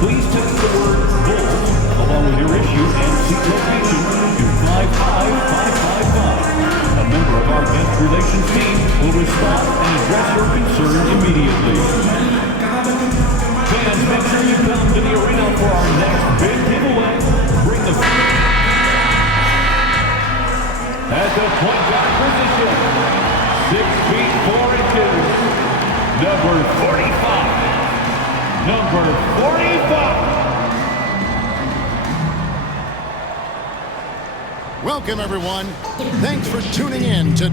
please text the word Bulls along with your issue and seat location to 55555. A member of our guest relations team will respond and address your concern immediately. Fans, make sure you come to the arena for our next big giveaway. Bring the at the point guard position, 6 feet 4 inches, number 45. Number 45. Welcome, everyone. Thanks for tuning in to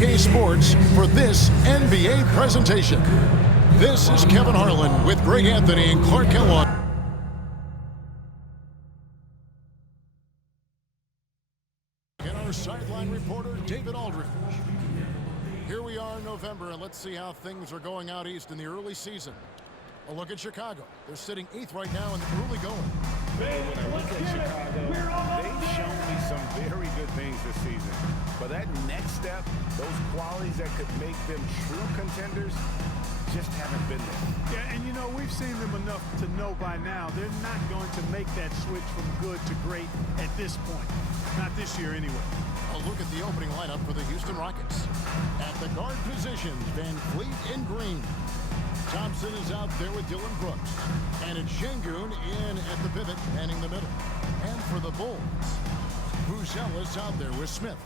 K Sports for this NBA presentation. This is Kevin Harlan with Greg Anthony and Clark Kellogg. And our sideline reporter, David Aldridge. Here we are in November, and let's see how things are going out east in the early season. A look at Chicago. They're sitting 8th right now in the early going. When I look at Chicago, they've shown me some very good things this season. But that next step, those qualities that could make them true contenders, just haven't been there. Yeah, and you know, we've seen them enough to know by now they're not going to make that switch from good to great at this point. Not this year anyway. A look at the opening lineup for the Houston Rockets. At the guard positions, Van Fleet and Green. Thompson is out there with Dylan Brooks. And it's Şengün in at the pivot, manning the middle. And for the Bulls, Buzel is out there with Smith.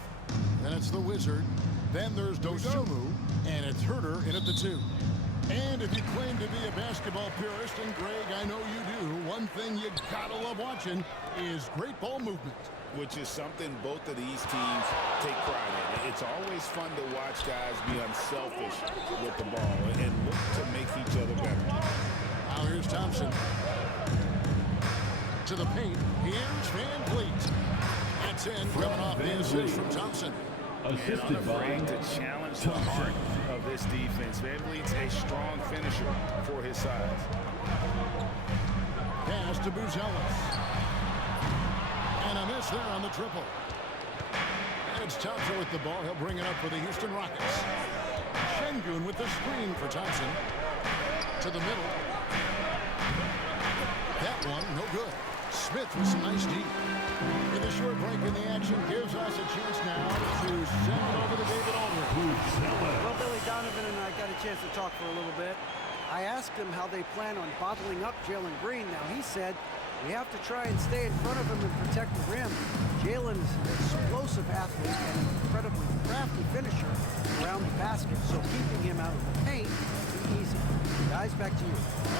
Then it's the Wizard. Then there's Dosunmu. And it's Herter in at the 2. And if you claim to be a basketball purist, and Greg, I know you do, one thing you gotta love watching is great ball movement. Which is something both of these teams take pride in. It's always fun to watch guys be unselfish with the ball and look to make each other better. Now here's Thompson. To the paint. Here's Van Fleet. That's in. Coming off the assist from Thompson. Assisted by Unafraid to challenge the Thompson. heart of this defense. Van Fleet's a strong finisher for his size. Pass to Buzelis. And a miss there on the triple. And it's Thompson with the ball. He'll bring it up for the Houston Rockets. Şengün with the screen for Thompson. To the middle. That one, no good. Smith with some nice deep. And the short break in the action gives us a chance now to send it over to David Aldridge. Well, Billy Donovan and I got a chance to talk for a little bit. I asked him how they plan on bottling up Jalen Green. Now, he said, we have to try and stay in front of him and protect the rim. Jalen is an explosive athlete and an incredibly crafty finisher around the basket, so keeping him out of the paint will be easy. Guys, back to you.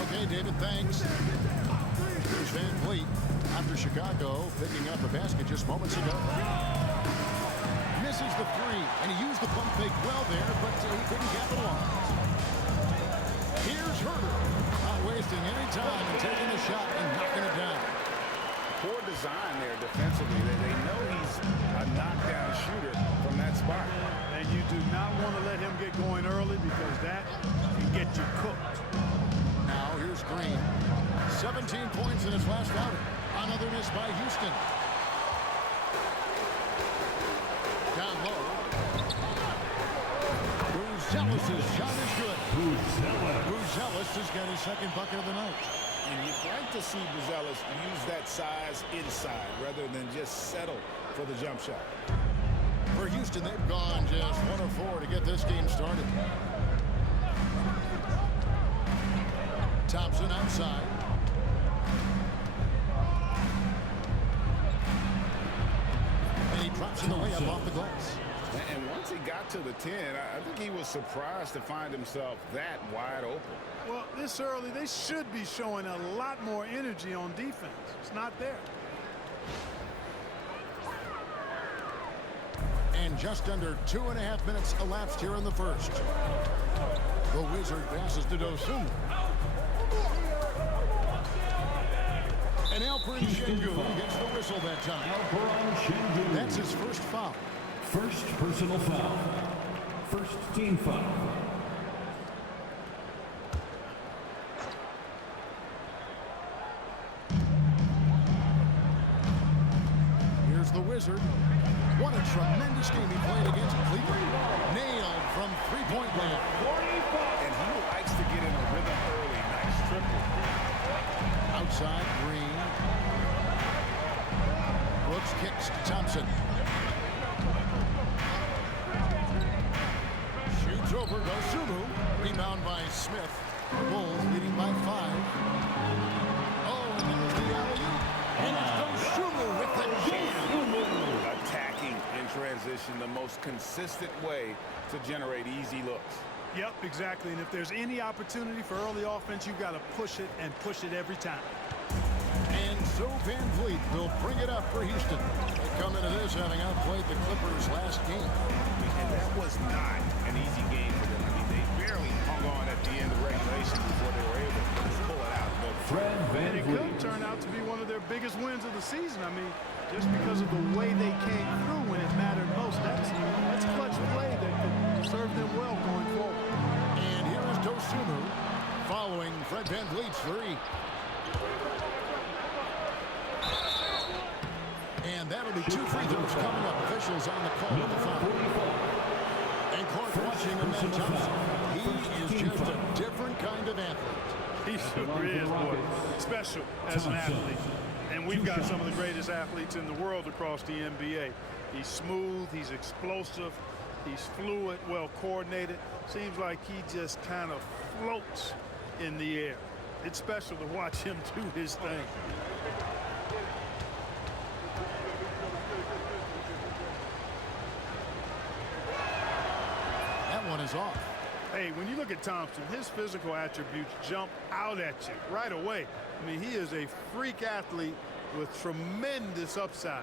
Okay, David, thanks. Here's Van Fleet after Chicago picking up a basket just moments ago. Misses the three, and he used the pump fake well there, but he couldn't capitalize. Here's Herter, not wasting any time and taking the shot and knocking it down. Poor design there defensively. They know he's a knockdown shooter from that spot. And you do not want to let him get going early because that can get you cooked. Now here's Green. 17 points in his last outing. Another miss by Houston. Down low. Buzelis' shot is good. Buzelis has got his second bucket of the night. And you'd like to see Buzelis use that size inside rather than just settle for the jump shot. For Houston, they've gone just 1 of 4 to get this game started. Thompson outside. And he drops in the layup off the glass. And once he got to the 10, I think he was surprised to find himself that wide open. Well, this early, they should be showing a lot more energy on defense. It's not there. And just under 2.5 minutes elapsed here in the first. The Wizard passes to Dosunmu. And Alperen Şengün gets the whistle that time. Alperen Şengün. That's his first foul. First personal foul. First team foul. Here's the Wizard. What a tremendous game he played against Cleveland. Nailed from three-point land. And he likes to get in a rhythm early. Nice triple. Outside, Green. Brooks kicks to Thompson. Shoots over Dosunmu. Rebound by Smith. The Bulls leading by 5. Oh, and there's the alley-oop. And it's Dosunmu with the jam. Attacking in transition, the most consistent way to generate easy looks. Yep, exactly. And if there's any opportunity for early offense, you've got to push it and push it every time. And so Van Fleet will bring it up for Houston. They come into this having outplayed the Clippers last game. And that was not an easy game for them. I mean, they barely hung on at the end of regulation before they were able to pull it out. But Fred And it VanVleet. could turn out to be one of their biggest wins of the season. I mean, just because of the way they came through when it mattered most. That's clutch play that could serve them well going forward. And here is Dosunmu. following Fred VanVleet's three. And that'll be 2 free throws coming up. Officials on the call of the foul. And Clark watching him then Thompson. He is just a different kind of athlete. He sure is, boy. Special as an athlete. And we've got some of the greatest athletes in the world across the NBA. He's smooth, he's explosive, he's fluid, well coordinated. Seems like he just kind of floats in the air. It's special to watch him do his thing. That one is off. Hey, when you look at Thompson, his physical attributes jump out at you right away. I mean, he is a freak athlete with tremendous upside.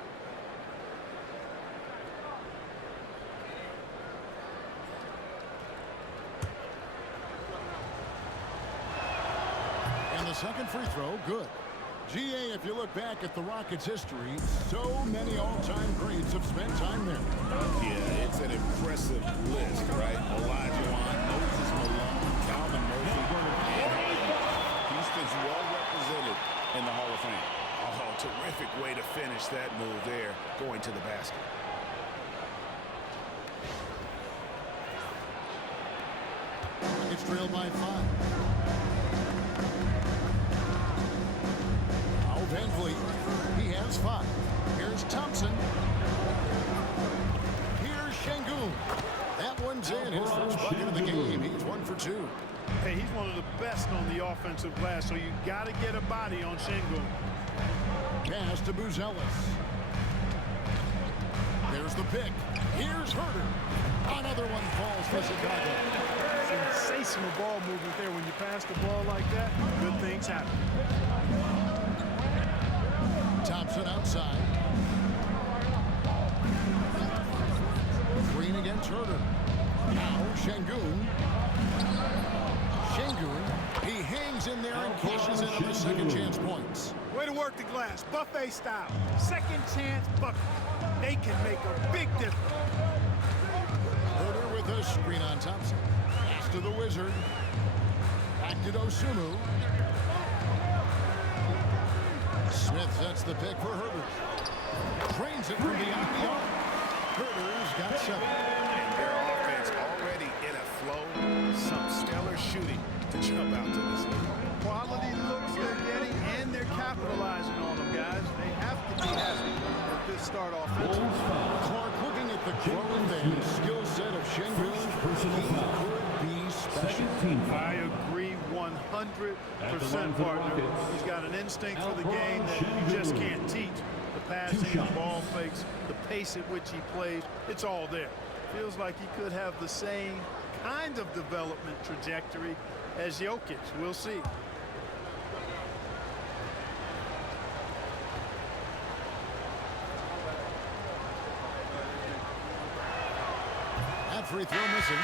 And the second free throw, good. GA, if you look back at the Rockets' history, so many all-time greats have spent time there. Yeah, it's an impressive list, right? Olajuwon, Moses Malone, Calvin Murphy. Houston's well represented in the Hall of Fame. Oh, terrific way to finish that move there, going to the basket. It's trailed by 5. VanVleet, he has 5. Here's Thompson. Here's Şengün. That one's in. His first bucket of the game. He's 1 for 2. Hey, he's one of the best on the offensive glass, so you got to get a body on Şengün. Pass to Buzelis. There's the pick. Here's Herter. Another one falls for Chicago. Sensational ball movement there. When you pass the ball like that, good things happen. Thompson outside. Green against Herter. Now Şengün. Şengün. He hangs in there and cashes in on the second chance points. Way to work the glass, buffet style. Second chance bucket. They can make a big difference. Herter with a screen on Thompson. Pass to the Wizard. Back to Dosunmu. Smith sets the pick for Herter. Trains it from beyond the arc. Herter's got 7. And their offense already in a flow. Some stellar shooting to jump out to this league. Quality looks they're getting, and they're capitalizing on them, guys. They have to be happy with this start offensively. Clark looking at the growth and skill set of Şengün. He could be special. I agree 100%, partner. He's got an instinct for the game that you just can't teach. The passing, the ball fakes, the pace at which he plays, it's all there. Feels like he could have the same kind of development trajectory as Jokic. We'll see. That free throw missing.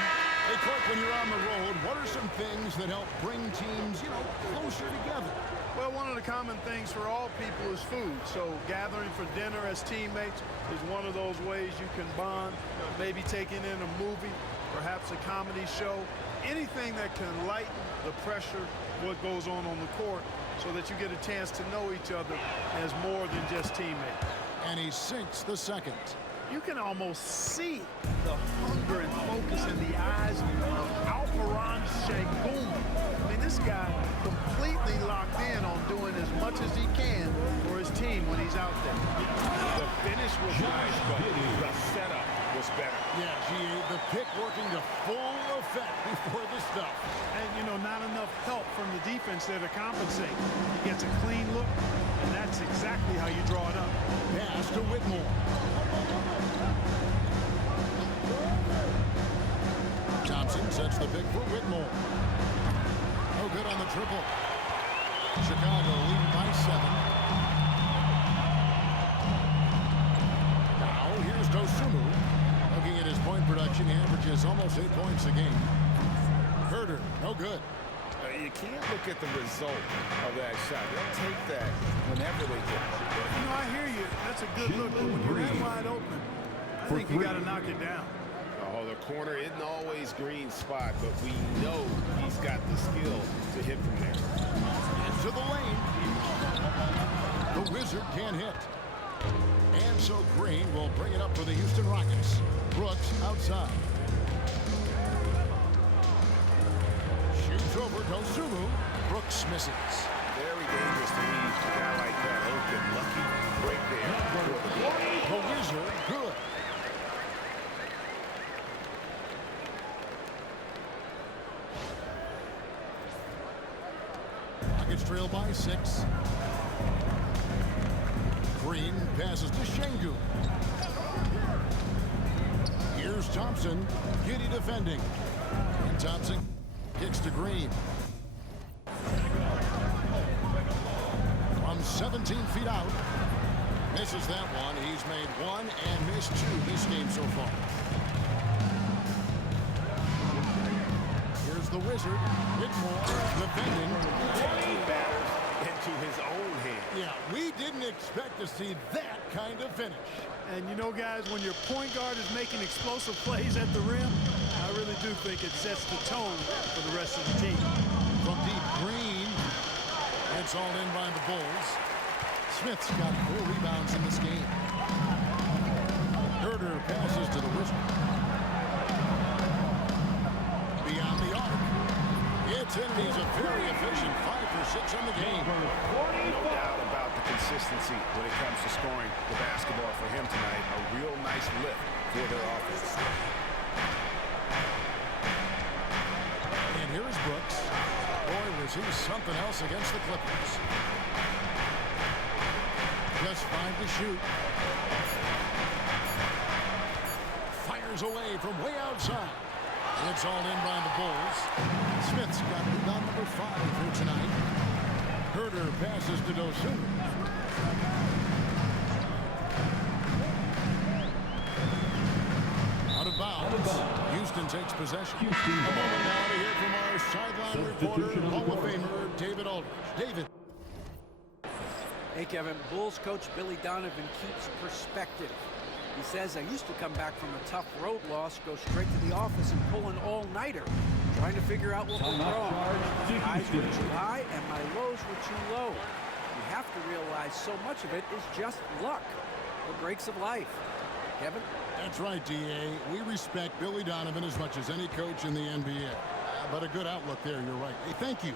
Hey, Clark, when you're on the road, what are some things that help bring teams, closer together? Well, one of the common things for all people is food. So gathering for dinner as teammates is one of those ways you can bond. Maybe taking in a movie, perhaps a comedy show. Anything that can lighten the pressure, what goes on the court, so that you get a chance to know each other as more than just teammates. And he sinks the second. You can almost see the hunger and focus in the eyes of Alperen Şengün. I mean, this guy completely locked in on doing as much as he can for his team when he's out there. The finish was nice, but the setup was better. Yeah, the pick working to full effect before the stuff. And, not enough help from the defense there to compensate. He gets a clean look, and that's exactly how you draw it up. Pass to Whitmore. Thompson sets the pick for Whitmore. No good on the triple. Chicago leading by 7. Now here's Dosunmu. Looking at his point production, he averages almost 8 points a game. Herter, no good. You can't look at the result of that shot. They'll take that whenever they get it. I hear you. That's a good look. But when you're that wide open, I think you got to knock it down. Oh, the corner isn't always Green's spot, but we know he's got the skill to hit from there. Into the lane. The Wizard can't hit. And so Green will bring it up for the Houston Rockets. Brooks outside. Shoots over Dosunmu. Brooks misses. Very dangerous to leave a guy like that open. Lucky break there. The Wizard good. Rockets trail by 6. Green passes to Şengün. Here's Thompson. Giddey defending. And Thompson kicks to Green. From 17 feet out. Misses that one. He's made 1 and missed 2 this game so far. Here's the Wizard. Whitmore defending. Batters into his own hand. Yeah, we didn't expect to see that kind of finish. And you know, guys, when your point guard is making explosive plays at the rim, I really do think it sets the tone for the rest of the team. From deep, Green. It's all in by the Bulls. Smith's got 4 rebounds in this game. Herder passes to the Wizard. Beyond the arc. It's in. He's a very efficient 5 for 6 on the game. No doubt about the consistency when it comes to scoring the basketball for him tonight. A real nice lift for their offense. And here is Brooks. Boy, was he something else against the Clippers. Just 5 to shoot. Fires away from way outside. It's all in by the Bulls. Smith's got rebound number 5 here tonight. Herder passes to Dosunmu. Out of bounds. Houston takes possession. A moment now to hear from our sideline reporter, Hall of Famer David Aldridge. David. Hey, Kevin, Bulls coach Billy Donovan keeps perspective. He says, I used to come back from a tough road loss, go straight to the office and pull an all-nighter, trying to figure out what went wrong. My highs were too high and my lows were too low. You have to realize so much of it is just luck, the breaks of life. Kevin? That's right, D.A. We respect Billy Donovan as much as any coach in the NBA. But a good outlook there, you're right. Hey, thank you.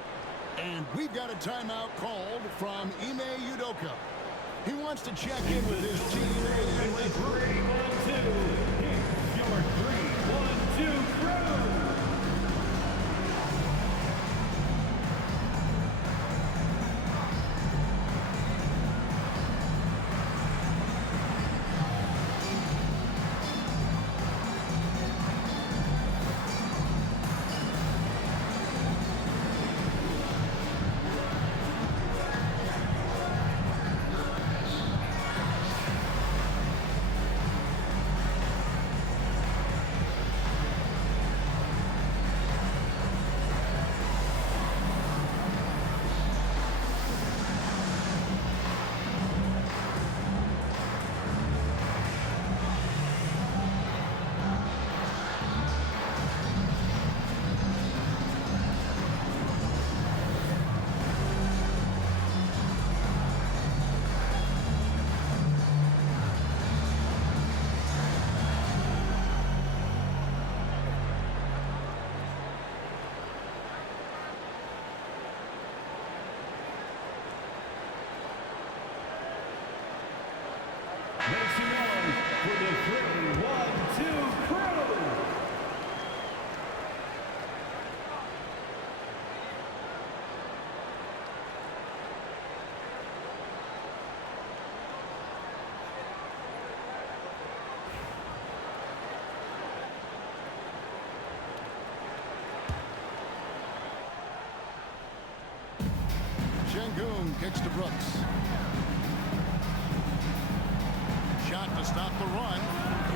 And we've got a timeout called from Ime Udoka. He wants to check in with his team. 3-1-2. Here's your 3-1-2 crew. Make some noise for the 3-1-2 crew. Şengün kicks to Brooks. Shot to stop the run.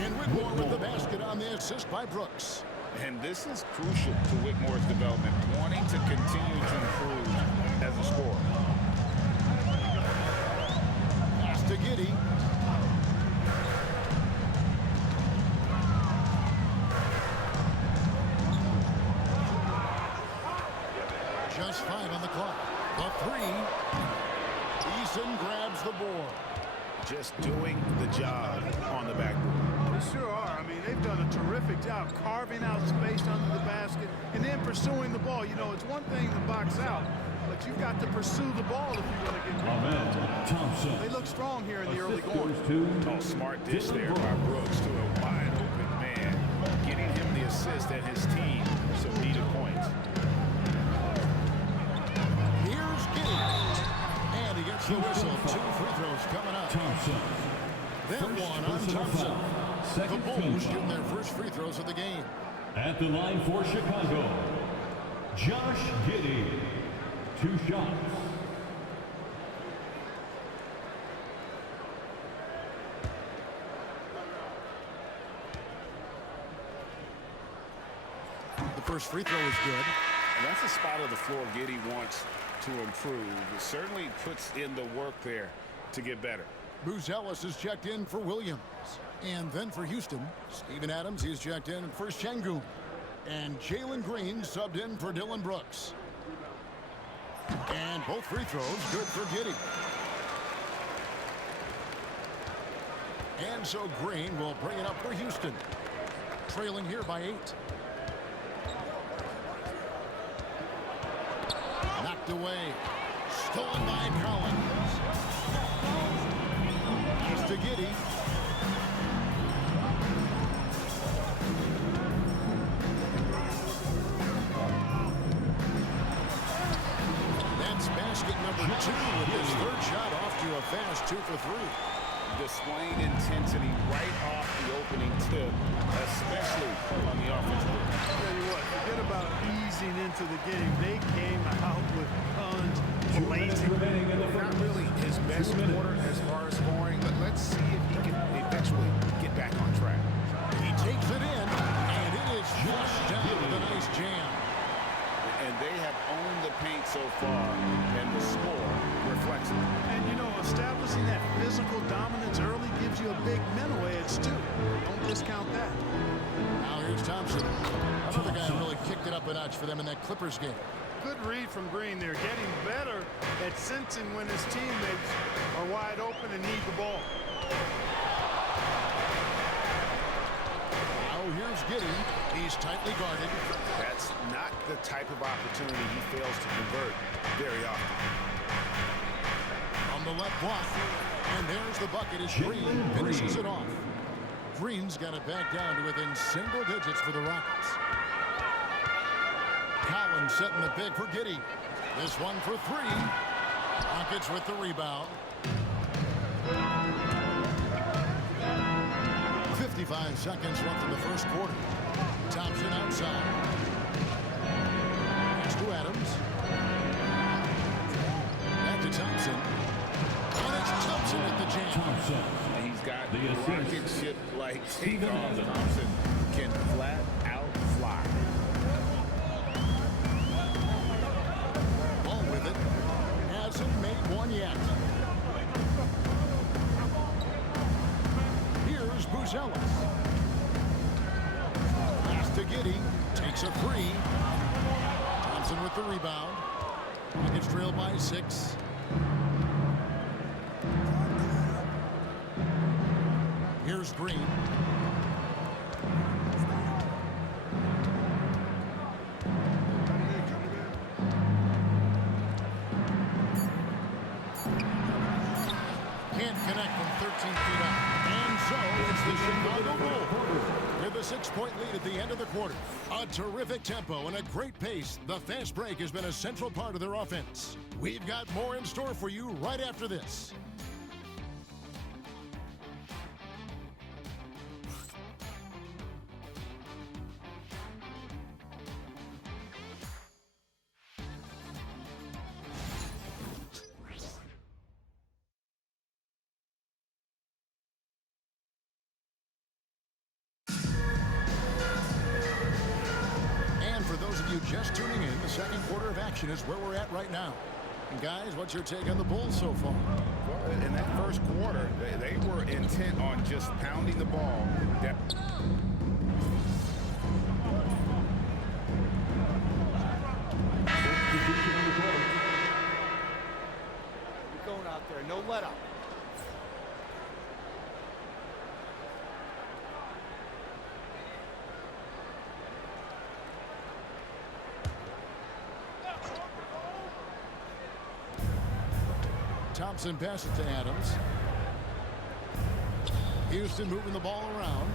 And Whitmore with the basket on the assist by Brooks. And this is crucial to Whitmore's development, wanting to continue to improve as a scorer. Pass to Giddey. Mason grabs the board. Just doing the job on the backboard. They sure are. I mean, they've done a terrific job carving out space under the basket and then pursuing the ball. You know, it's one thing to box out, but you've got to pursue the ball if you're going to get Ahmed Thompson. They look strong here in the early Assist going. goes to Oh, smart dish Dylan there by Brooks to a wide open man, getting him the assist and his team some needed points. Here's Giddey. And he gets the whistle. 2 free throws coming up. Thompson. Then First one on personal Thompson. foul. The Second team Bulls foul. getting their first free throws of the game. At the line for Chicago, Josh Giddey. 2 shots. The first free throw is good. And that's a spot of the floor Giddey wants to improve. It certainly puts in the work there to get better. Buzelis is checked in for Williams. And then for Houston, Steven Adams, he's checked in for Şengün. And Jalen Green subbed in for Dylan Brooks. And both free throws good for Giddey. And so Green will bring it up for Houston. Trailing here by 8. Knocked away. Stolen by Collins. He's to Giddey. That's basket number 2 with his third shot off to a fast 2 for 3. Displaying intensity right off the opening tip, especially on the offensive end. I'll tell you what, forget about easing into the game. They came out with guns 2 minutes blazing. remaining in the Not first. really his best 2 minutes. quarter as far as scoring, but let's see if he can eventually get back on track. He takes it in, and it is flushed down with a nice jam. And they have owned the paint so far, and the score reflects it. And, you know, establishing that physical dominance early gives you a big mental edge, too. Don't discount that. Now here's Thompson. Another guy who really kicked it up a notch for them in that Clippers game. Good read from Green there, getting better at sensing when his teammates are wide open and need the ball. Now here's Giddey. He's tightly guarded. That's not the type of opportunity he fails to convert very often. On the left block. And there's the bucket as Green finishes it off. Green's got it back down to within single digits for the Rockets. Collins setting the pick for Giddey. This one for 3. Rockets with the rebound. 55 seconds left in the first quarter. Thompson outside. Next to Adams. Back to Thompson. And it's Thompson at the jam. Thompson. And he's got The assist. rocket ship-like Steven takeoff. Adams. Thompson can flat out fly. Ball with it. Hasn't made one yet. Here's Buzelis. Pass to Giddey. Takes a 3. Thompson with the rebound. Rockets trail by 6. Here's Green. Can't connect from 13 feet out. And so it's the Chicago Bulls with a 6-point lead at the end of the quarter. A terrific tempo and a great pace. The fast break has been a central part of their offense. We've got more in store for you right after this. Just tuning in, the second quarter of action is where we're at right now. And guys, what's your take on the Bulls so far? Well, in that first quarter, they were intent on just pounding the ball. You're going out there No let up. Thompson passes to Adams. Houston moving the ball around.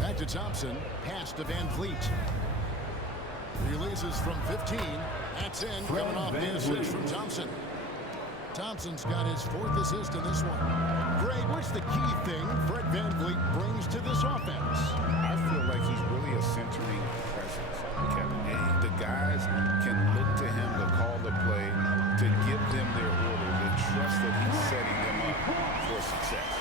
Back to Thompson. Pass to Van Vliet. Releases from 15. That's in. Coming off the assist from Thompson. Thompson's got his 4th assist in this one. Greg, what's the key thing Fred Van Vliet brings to this offense? I feel like he's really a centering presence, Kevin. And the guys can look to him to call the play, to give them their order, to trust that he's setting them up for success.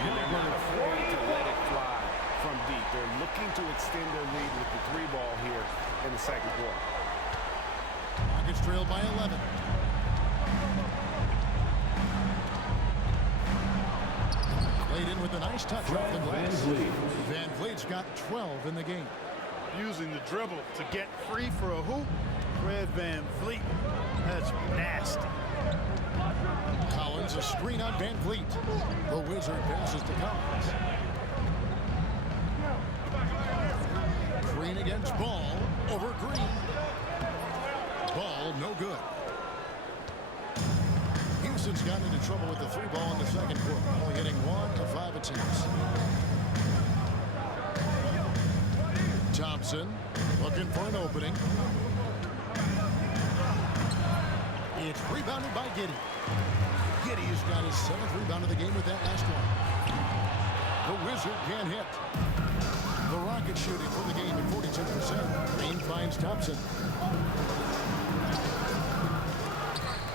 And they're not afraid to let it fly from deep. They're looking to extend their lead with the 3-ball here in the second quarter. Rockets trailed by 11. Played in with a nice touch off the glass. Van Vliet's got 12 in the game. Using the dribble to get free for a hoop. Fred Van Vliet. That's nasty. Collins, a screen on Van Vliet. The Wizard passes to Collins. Green against Ball. Over Green. Ball, no good. Houston's gotten into trouble with the 3-ball in the second quarter, only hitting 1 of 5 attempts. Thompson looking for an opening. It's rebounded by Giddey. Giddey has got his 7th rebound of the game with that last one. The Wizard can't hit. The Rockets shooting for the game at 42%. Green finds Thompson.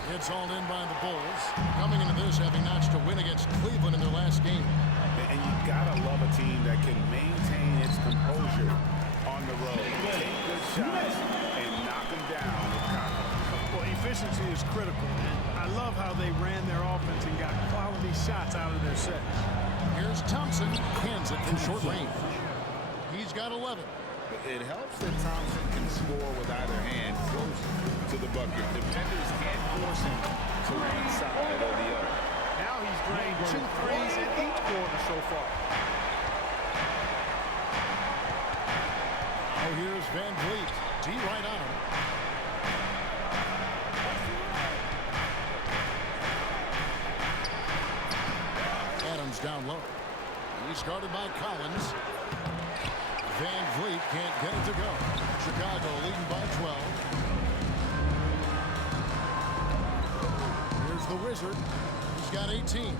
It's hauled in by the Bulls. Coming into this having notched a win against Cleveland in their last game. And you gotta love a team that can maintain its composure on the road. Take good shots and knock them down with confidence. Well, efficiency is critical. I love how they ran their offense and got quality shots out of their set. Here's Thompson. Hands it from short range. He's got 11. It helps that Thompson can score with either hand close to the bucket. Defenders can't force him to one side or the other. Now he's drained 2 threes in each quarter so far. Oh, here's Van Vliet. D right on him. Adams down low. He's guarded by Collins. Van Vliet can't get it to go. Chicago leading by 12. Here's the Wizard. He's got 18.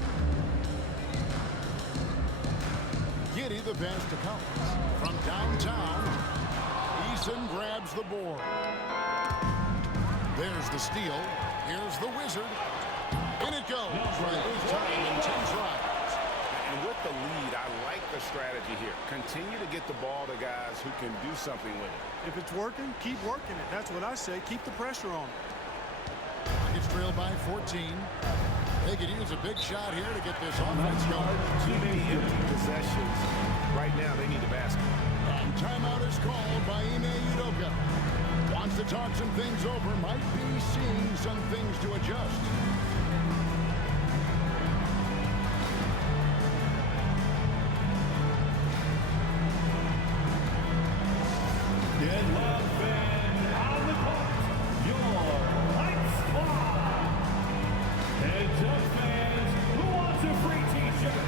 Giddey the pass to Collins. From downtown, Eason grabs the board. There's the steal. Here's the Wizard. In it goes. Right this time in 10 tries. And with the lead, I like the strategy here. Continue to get the ball to guys who can do something with it. If it's working, keep working it. That's what I say. Keep the pressure on. Rockets trailed by 14. They could use a big shot here to get this offense going. Too many empty possessions. Right now, they need a basket. And timeout is called by Ime Udoka. Wants to talk some things over. Might be seeing some things to adjust. Get love and on the court, your light squad. Heads up fans who wants a free t-shirt.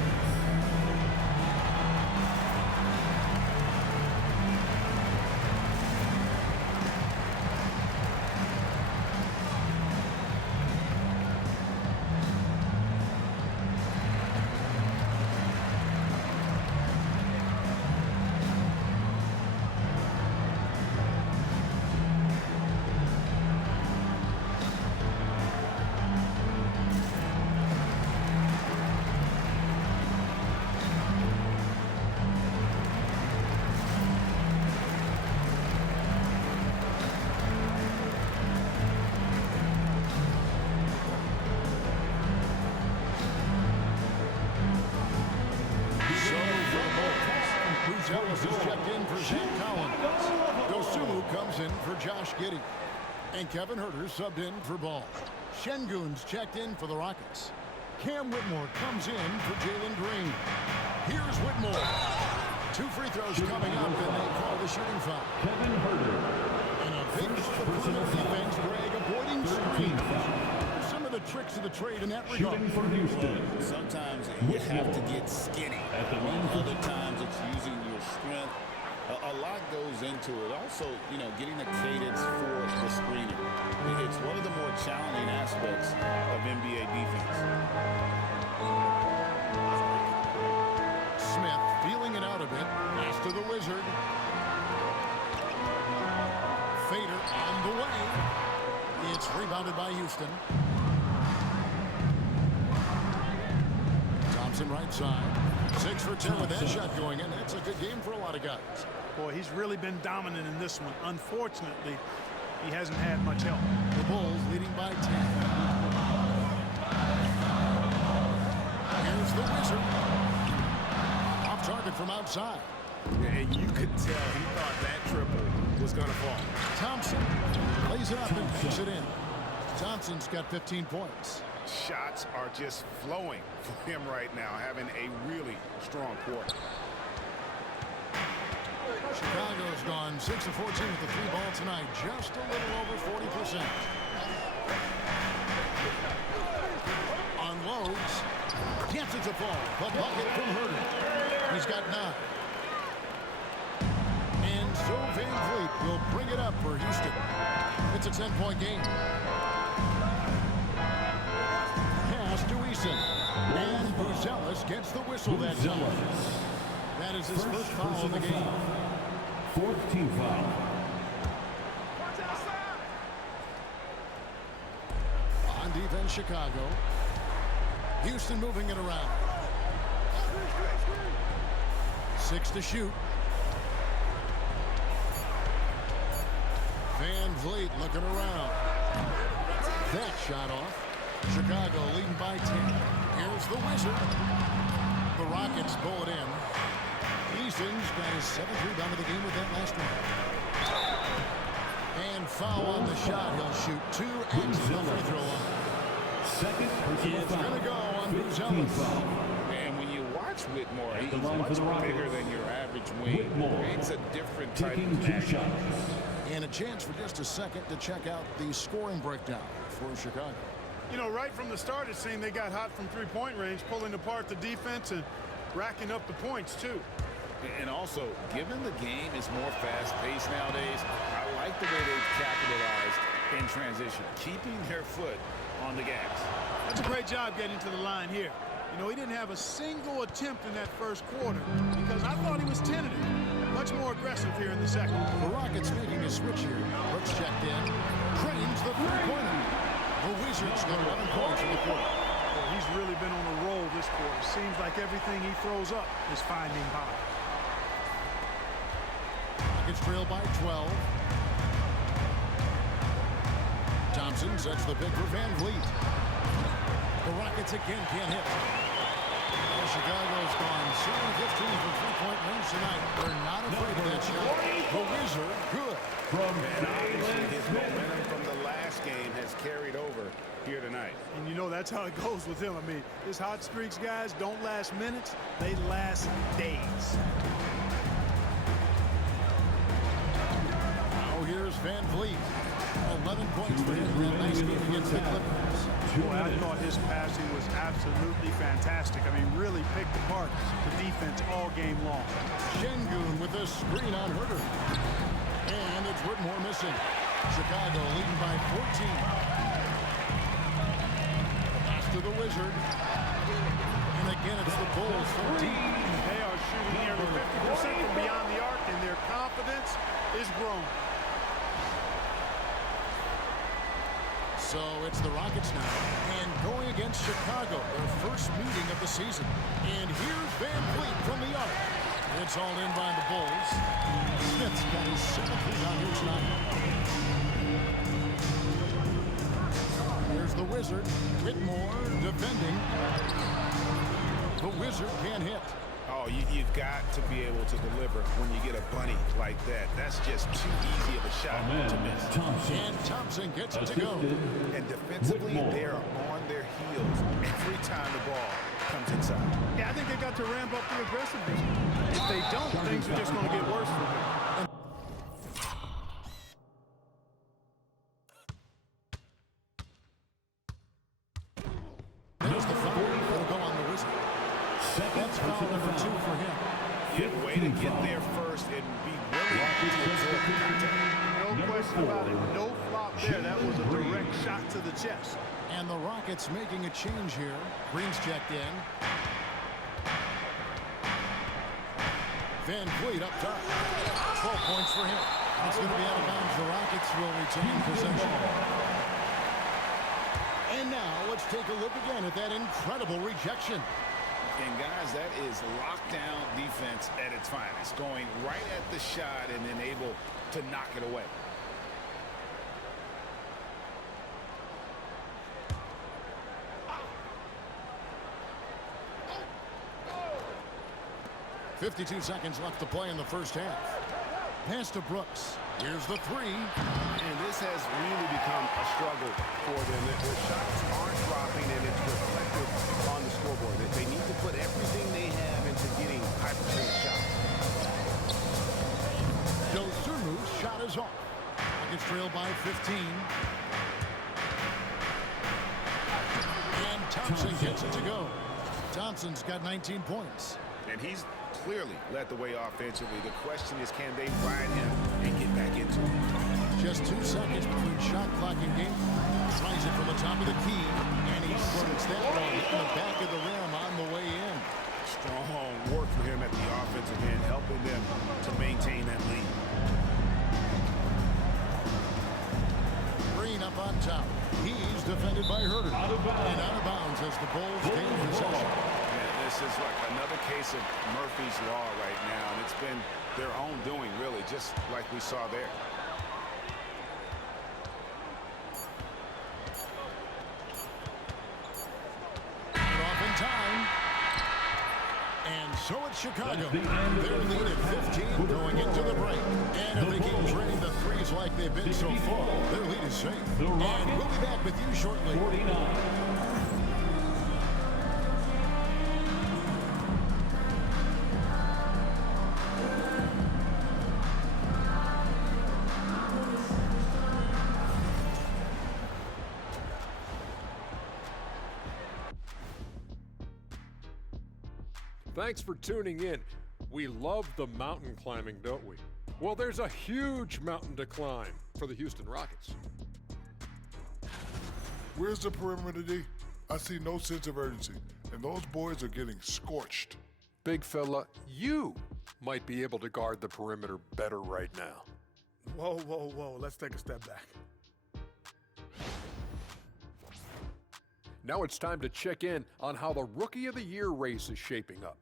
Ellis is checked in for Zach Collins. Dosunmu comes in for Josh Giddey. And Kevin Huerter subbed in for Ball. Şengün's checked in for the Rockets. Cam Whitmore comes in for Jalen Green. Here's Whitmore. 2 free throws coming up, and they call the shooting foul. Kevin Herter. And a big Personal defense, Greg, avoiding 13 screens. foul. Some of the tricks of the trade in that regard. Shooting for Houston. Sometimes you have to get skinny. At the line for Other times it's using your strength. A lot goes into it. Also, you know, getting the cadence for the screener. It's one of the more challenging aspects of NBA defense. Smith feeling it out a bit. Pass to the Wizard. Fader on the way. It's rebounded by Houston. Thompson right side. 6 for 10 with that shot going in. That's a good game for a lot of guys. Boy, he's really been dominant in this one. Unfortunately, he hasn't had much help. The Bulls leading by 10. Here's the Wizard. Off target from outside. And you could tell he thought that triple was going to fall. Thompson lays it up and puts it in. Thompson's got 15 points. Shots are just flowing for him right now, having a really strong quarter. Chicago's gone 6 of 14 with the 3-ball tonight, just a little over 40%. Unloads. Gets it to fall. The bucket from Herter. He's got 9. And so Van Vliet will bring it up for Houston. It's a 10-point game. Pass to Eason. And Buzelis gets the whistle that time. That is his first foul of the game. 4th team foul. On defense, Chicago. Houston moving it around. 6 to shoot. Van Vliet looking around. That shot off. Chicago leading by 10. Here's the Wizard. The Rockets pull it in. Eason's got his 7th rebound of the game with that last one. And foul on the shot. He'll shoot 2 at the free throw line. 2nd personal It's foul. going to go on 15 Buzelis. foul. And when you watch Whitmore, At the he's line for much the Rockets. bigger than your average wing. Whitmore It's a different type taking of 2 action. shots. And a chance for just a second to check out the scoring breakdown for Chicago. You know, right from the start, it seemed they got hot from three-point range, pulling apart the defense and racking up the points, too. And also, given the game is more fast-paced nowadays, I like the way they've capitalized in transition, keeping their foot on the gas. That's a great job getting to the line here. You know, he didn't have a single attempt in that first quarter because I thought he was tentative. Much more aggressive here in the second. The Rockets making a switch here. Brooks checked in. Cranes the three-pointer. The Wizards got 11 points in the quarter. Well, he's really been on a roll this quarter. Seems like everything he throws up is finding bottom. Rockets trail by 12. Thompson sets the pick for Van Vliet. The Rockets again can't hit. Well, Chicago's gone 7-15 from three-point range tonight. They're not afraid of that shot. The Wizard, good. From And obviously his momentum from the last game has carried over here tonight. And you know that's how it goes with him. I mean, his hot streaks, guys, don't last minutes. They last days. Now here's Van Vliet. 11 points for him in that nice game against the Clippers. Boy, I thought his passing was absolutely fantastic. I mean, really picked apart the defense all game long. Şengün with a screen on Herter. And it's Whitmore missing. Chicago leading by 14. Pass to the Wizard. And again, it's the Bulls 14. They are shooting nearly 50% from beyond the arc, and their confidence is growing. So it's the Rockets now, and going against Chicago, their first meeting of the season. And here's Van Vliet from the arc. It's all in by the Bulls. Smith's got his 7th rebound here tonight. Here's the Wizard. Whitmore defending. The Wizard can't hit. Oh, Oh, you've got to be able to deliver when you get a bunny like that. That's just too easy of a shot to miss. And Thompson gets it to go. And defensively, they're on their heels every time the ball comes inside. Yeah, I think they got to ramp up the aggressiveness. If they don't, things are just going to get worse for them. There's the foul. It'll go on the whistle. That's foul number 2 for him. Yeah, way to get there first and be willing to absorb the contact. No question about it. No flop there. That was a direct shot to the chest. And the Rockets making a change here. Green's checked in. Van Vliet up top. 12 points for him. It's going to be out of bounds. The Rockets will retain possession. And now let's take a look again at that incredible rejection. And guys, that is lockdown defense at its finest. Going right at the shot and then able to knock it away. .52 seconds left to play in the first half. Pass to Brooks. Here's the 3. And this has really become a struggle for them. Their shots aren't dropping, and it's reflected on the scoreboard. They need to put everything they have into getting high-percentage shots. Dosunmu's shot is off. Rockets trail by 15. And Thompson gets it to go. Thompson's got 19 points. And he's clearly led the way offensively. The question is, can they ride him and get back into it? Just 2 seconds between shot clock and game. Tries it from the top of the key, and he sits that one in the back of the rim on the way in. Strong work for him at the offensive end, helping them to maintain that lead. Green up on top. He's defended by Herter. And out of bounds as the Bulls gain possession. This is like another case of Murphy's Law right now, and it's been their own doing, really, just like we saw there. Off in time. And so it's Chicago. Their lead at 15 going into the break. And if they keep draining the threes like they've been so far, their lead is safe. And we'll be back with you shortly. 49. Thanks for tuning in. We love the mountain climbing, don't we? Well, there's a huge mountain to climb for the Houston Rockets. Where's the perimeter, D? I see no sense of urgency, and those boys are getting scorched. Big fella, you might be able to guard the perimeter better right now. Whoa, whoa, whoa. Let's take a step back. Now it's time to check in on how the Rookie of the Year race is shaping up.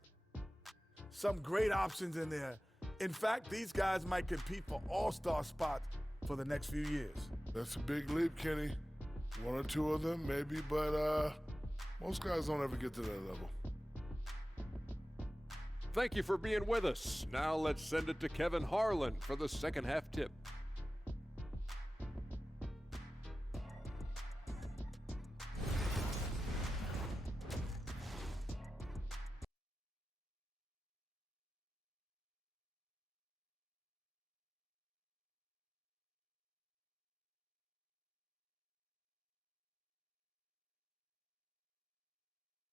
Some great options in there. In fact, these guys might compete for all-star spots for the next few years. That's a big leap, Kenny. 1 or 2 of them, maybe, but most guys don't ever get to that level. Thank you for being with us. Now let's send it to Kevin Harlan for the second half tip.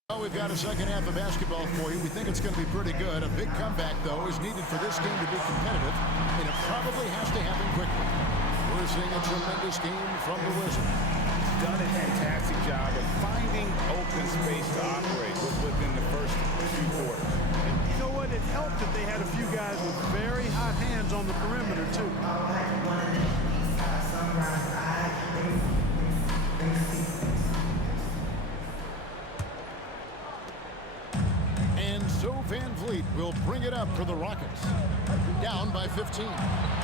Well, we've got a second half of basketball for you. We think it's going to be pretty good. A big comeback, though, is needed for this game to be competitive, and it probably has to happen quickly. We're seeing a tremendous game from the Wizards. Done a fantastic job of finding open space to operate within the first few quarters. You know what? It helped that they had a few guys with very hot hands on the perimeter, too. And so Van Vliet will bring it up for the Rockets. Down by 15.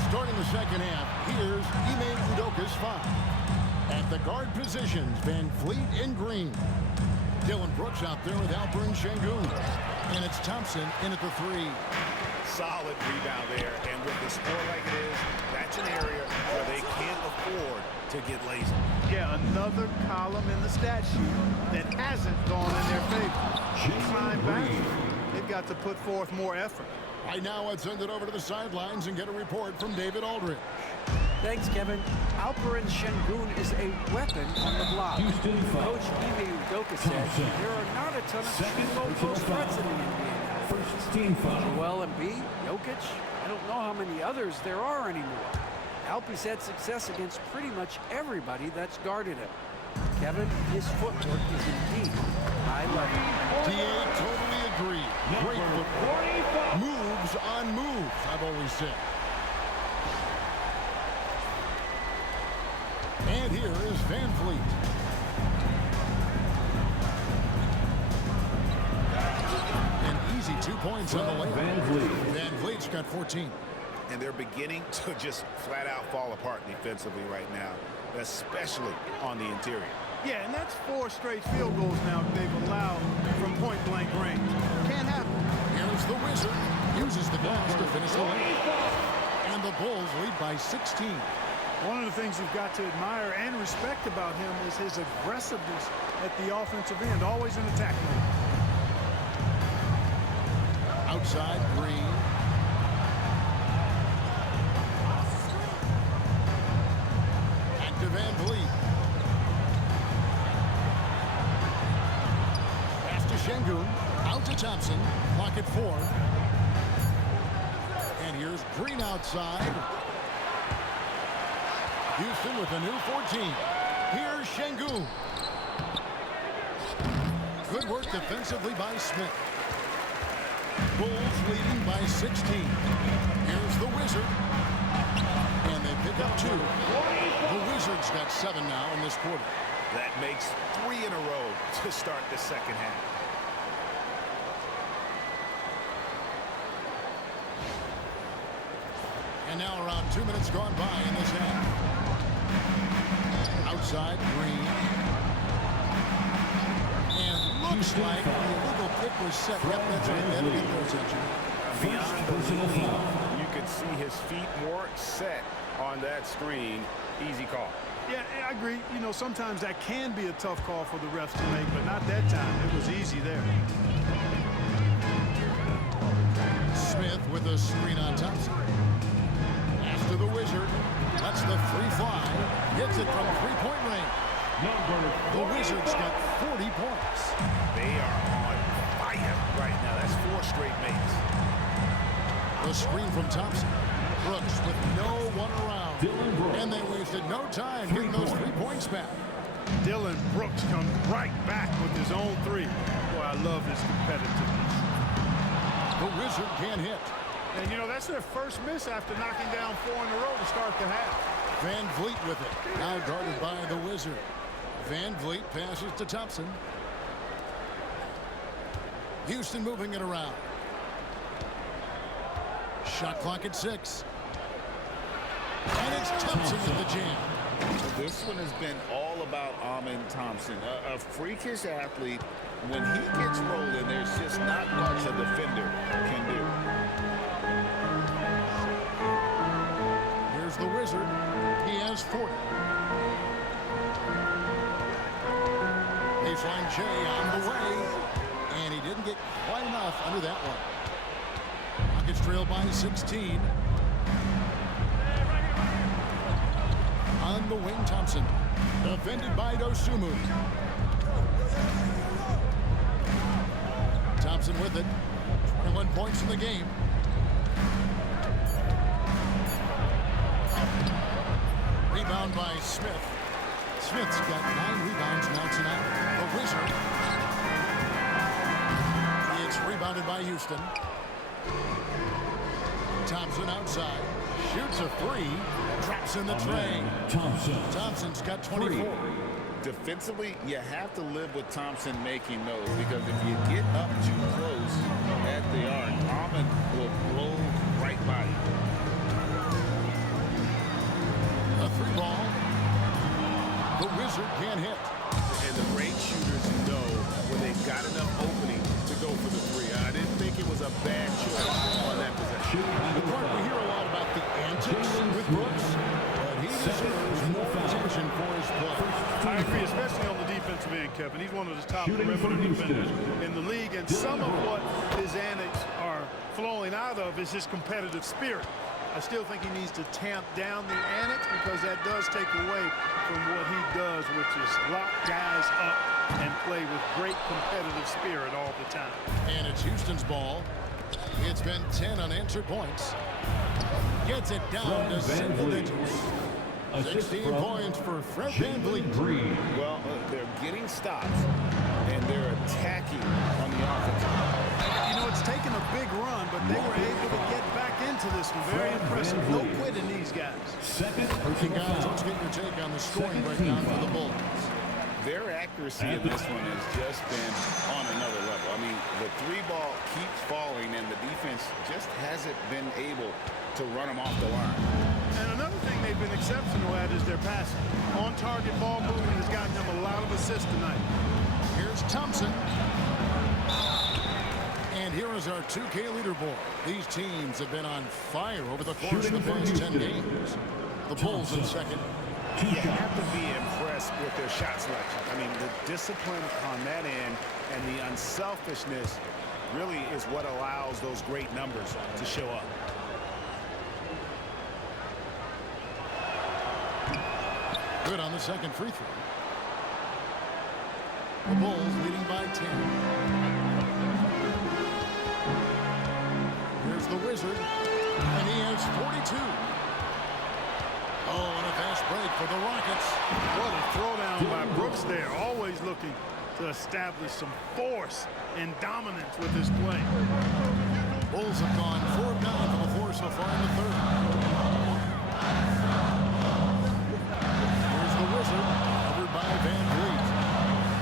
Starting the second half, here's Ime Udoka's foul. At the guard positions, Van Vliet and Green. Dylan Brooks out there with Alperen Sengun. And it's Thompson in at the three. Solid rebound there, and with the score like it is, that's an area where they can't afford to get lazy. Yeah, another column in the stat sheet that hasn't gone in their favor. Time back, they've got to put forth more effort. Right now, let's send it over to the sidelines and get a report from David Aldridge. Thanks, Kevin. Alperen Şengün is a weapon on the block. Houston foul. Coach Ime Udoka said Thompson. there are not a ton of Second low personal post threats in the foul. NBA now. First team foul. Joel Embiid, Jokic, I don't know how many others there are anymore. Alpe's had success against pretty much everybody that's guarded him. Kevin, his footwork is indeed high level. TA totally agree. Great footwork. Moves on moves, I've always said. And here is Van Vliet. An easy 2 points on the layup. Van Vliet. Van Vliet's got 14. And they're beginning to just flat out fall apart defensively right now, especially on the interior. Yeah, and that's 4 straight field goals now they've allowed from point-blank range. Can't happen. Here's the Wizard. Uses the glass to finish the layup. And the Bulls lead by 16. One of the things you've got to admire and respect about him is his aggressiveness at the offensive end, always in attack mode. Outside, Green. Back to Van Vliet. Pass to Şengün. Out to Thompson. Clock at 4. And here's Green outside. Houston with a new 14. Here's Şengün. Good work defensively by Smith. Bulls leading by 16. Here's the Wizard. And they pick up 2. The Wizards got 7 now in this quarter. That makes 3 in a row to start the second half. And now around 2 minutes gone by in this half. Outside, Green. And looks like the illegal pick was set. Yep, that's right. That'll get their attention. Beyond belief, you could see his feet more set on that screen. Easy call. Yeah, I agree. You know, sometimes that can be a tough call for the refs to make, but not that time. It was easy there. Smith with a screen on Thompson. Pass to the Wizard. That's the free fly. Hits it from three-point range. The Wizards got 40 points. They are on fire right now. That's 4 straight makes. The screen from Thompson. Brooks with no one around. Dylan Brooks. And they wasted no time getting those 3 points back. Dylan Brooks comes right back with his own 3. Boy, I love his competitiveness. The Wizard can't hit. And, you know, that's their first miss after knocking down 4 in a row to start the half. Van Vliet with it. Now guarded by the Wizard. Van Vliet passes to Thompson. Houston moving it around. Shot clock at 6. And it's Thompson with the jam. This one has been all about Amen Thompson, a freakish athlete. When he gets rolling, there's just not much a defender can do. Here's the Wizard. He has 40. Baseline J on the way. And he didn't get quite enough under that one. Rockets trail by 16. On the wing, Thompson. Defended by Dosunmu. Thompson with it. 21 points in the game. Rebound by Smith. Smith's got 9 rebounds now tonight. The Wizard. It's rebounded by Houston. Thompson outside. Shoots a 3. Drops in the tray. Thompson's got 24. Defensively, you have to live with Thompson making those, because if you get up too close at the arc, Amen will blow right by you. A 3 ball. The Wizard can't hit. And the great shooters know when they've got enough opening to go for the 3. I didn't top Shooting for perimeter Houston. defenders in the league. And some of what his antics are flowing out of is his competitive spirit. I still think he needs to tamp down the antics because that does take away from what he does, which is lock guys up and play with great competitive spirit all the time. And it's Houston's ball. It's been 10 unanswered points. Gets it down to single digits. 16 points for Fred VanVleet. Green. Well, they're getting stops, and they're attacking on the offense. You know, it's taken a big run, but they were able to get back into this one. Very impressive. No quitting these guys. Second Okay, personal guys, foul. let's get your take on the scoring Second breakdown team for the foul. Bulls. Their accuracy in this one has just been on another level. I mean, the three ball keeps falling, and the defense just hasn't been able to run them off the line. And another thing they've been exceptional at is their passing. On-target ball movement has gotten them a lot of assists tonight. Here's Thompson. And here is our 2K leaderboard. These teams have been on fire over the course Shooting of the for past 10 Houston. games. The Bulls in second. You have to be impressed with their shot selection. I mean, the discipline on that end and the unselfishness really is what allows those great numbers to show up. Good on the second free throw. The Bulls leading by 10. Here's the Wizard, and he has 42. Oh, and a fast break for the Rockets. What a throwdown by Brooks there. Always looking to establish some force and dominance with his play. Bulls have gone 4 of 9 for the 4 so far in the third. Here's the Wizard, covered by VanVleet.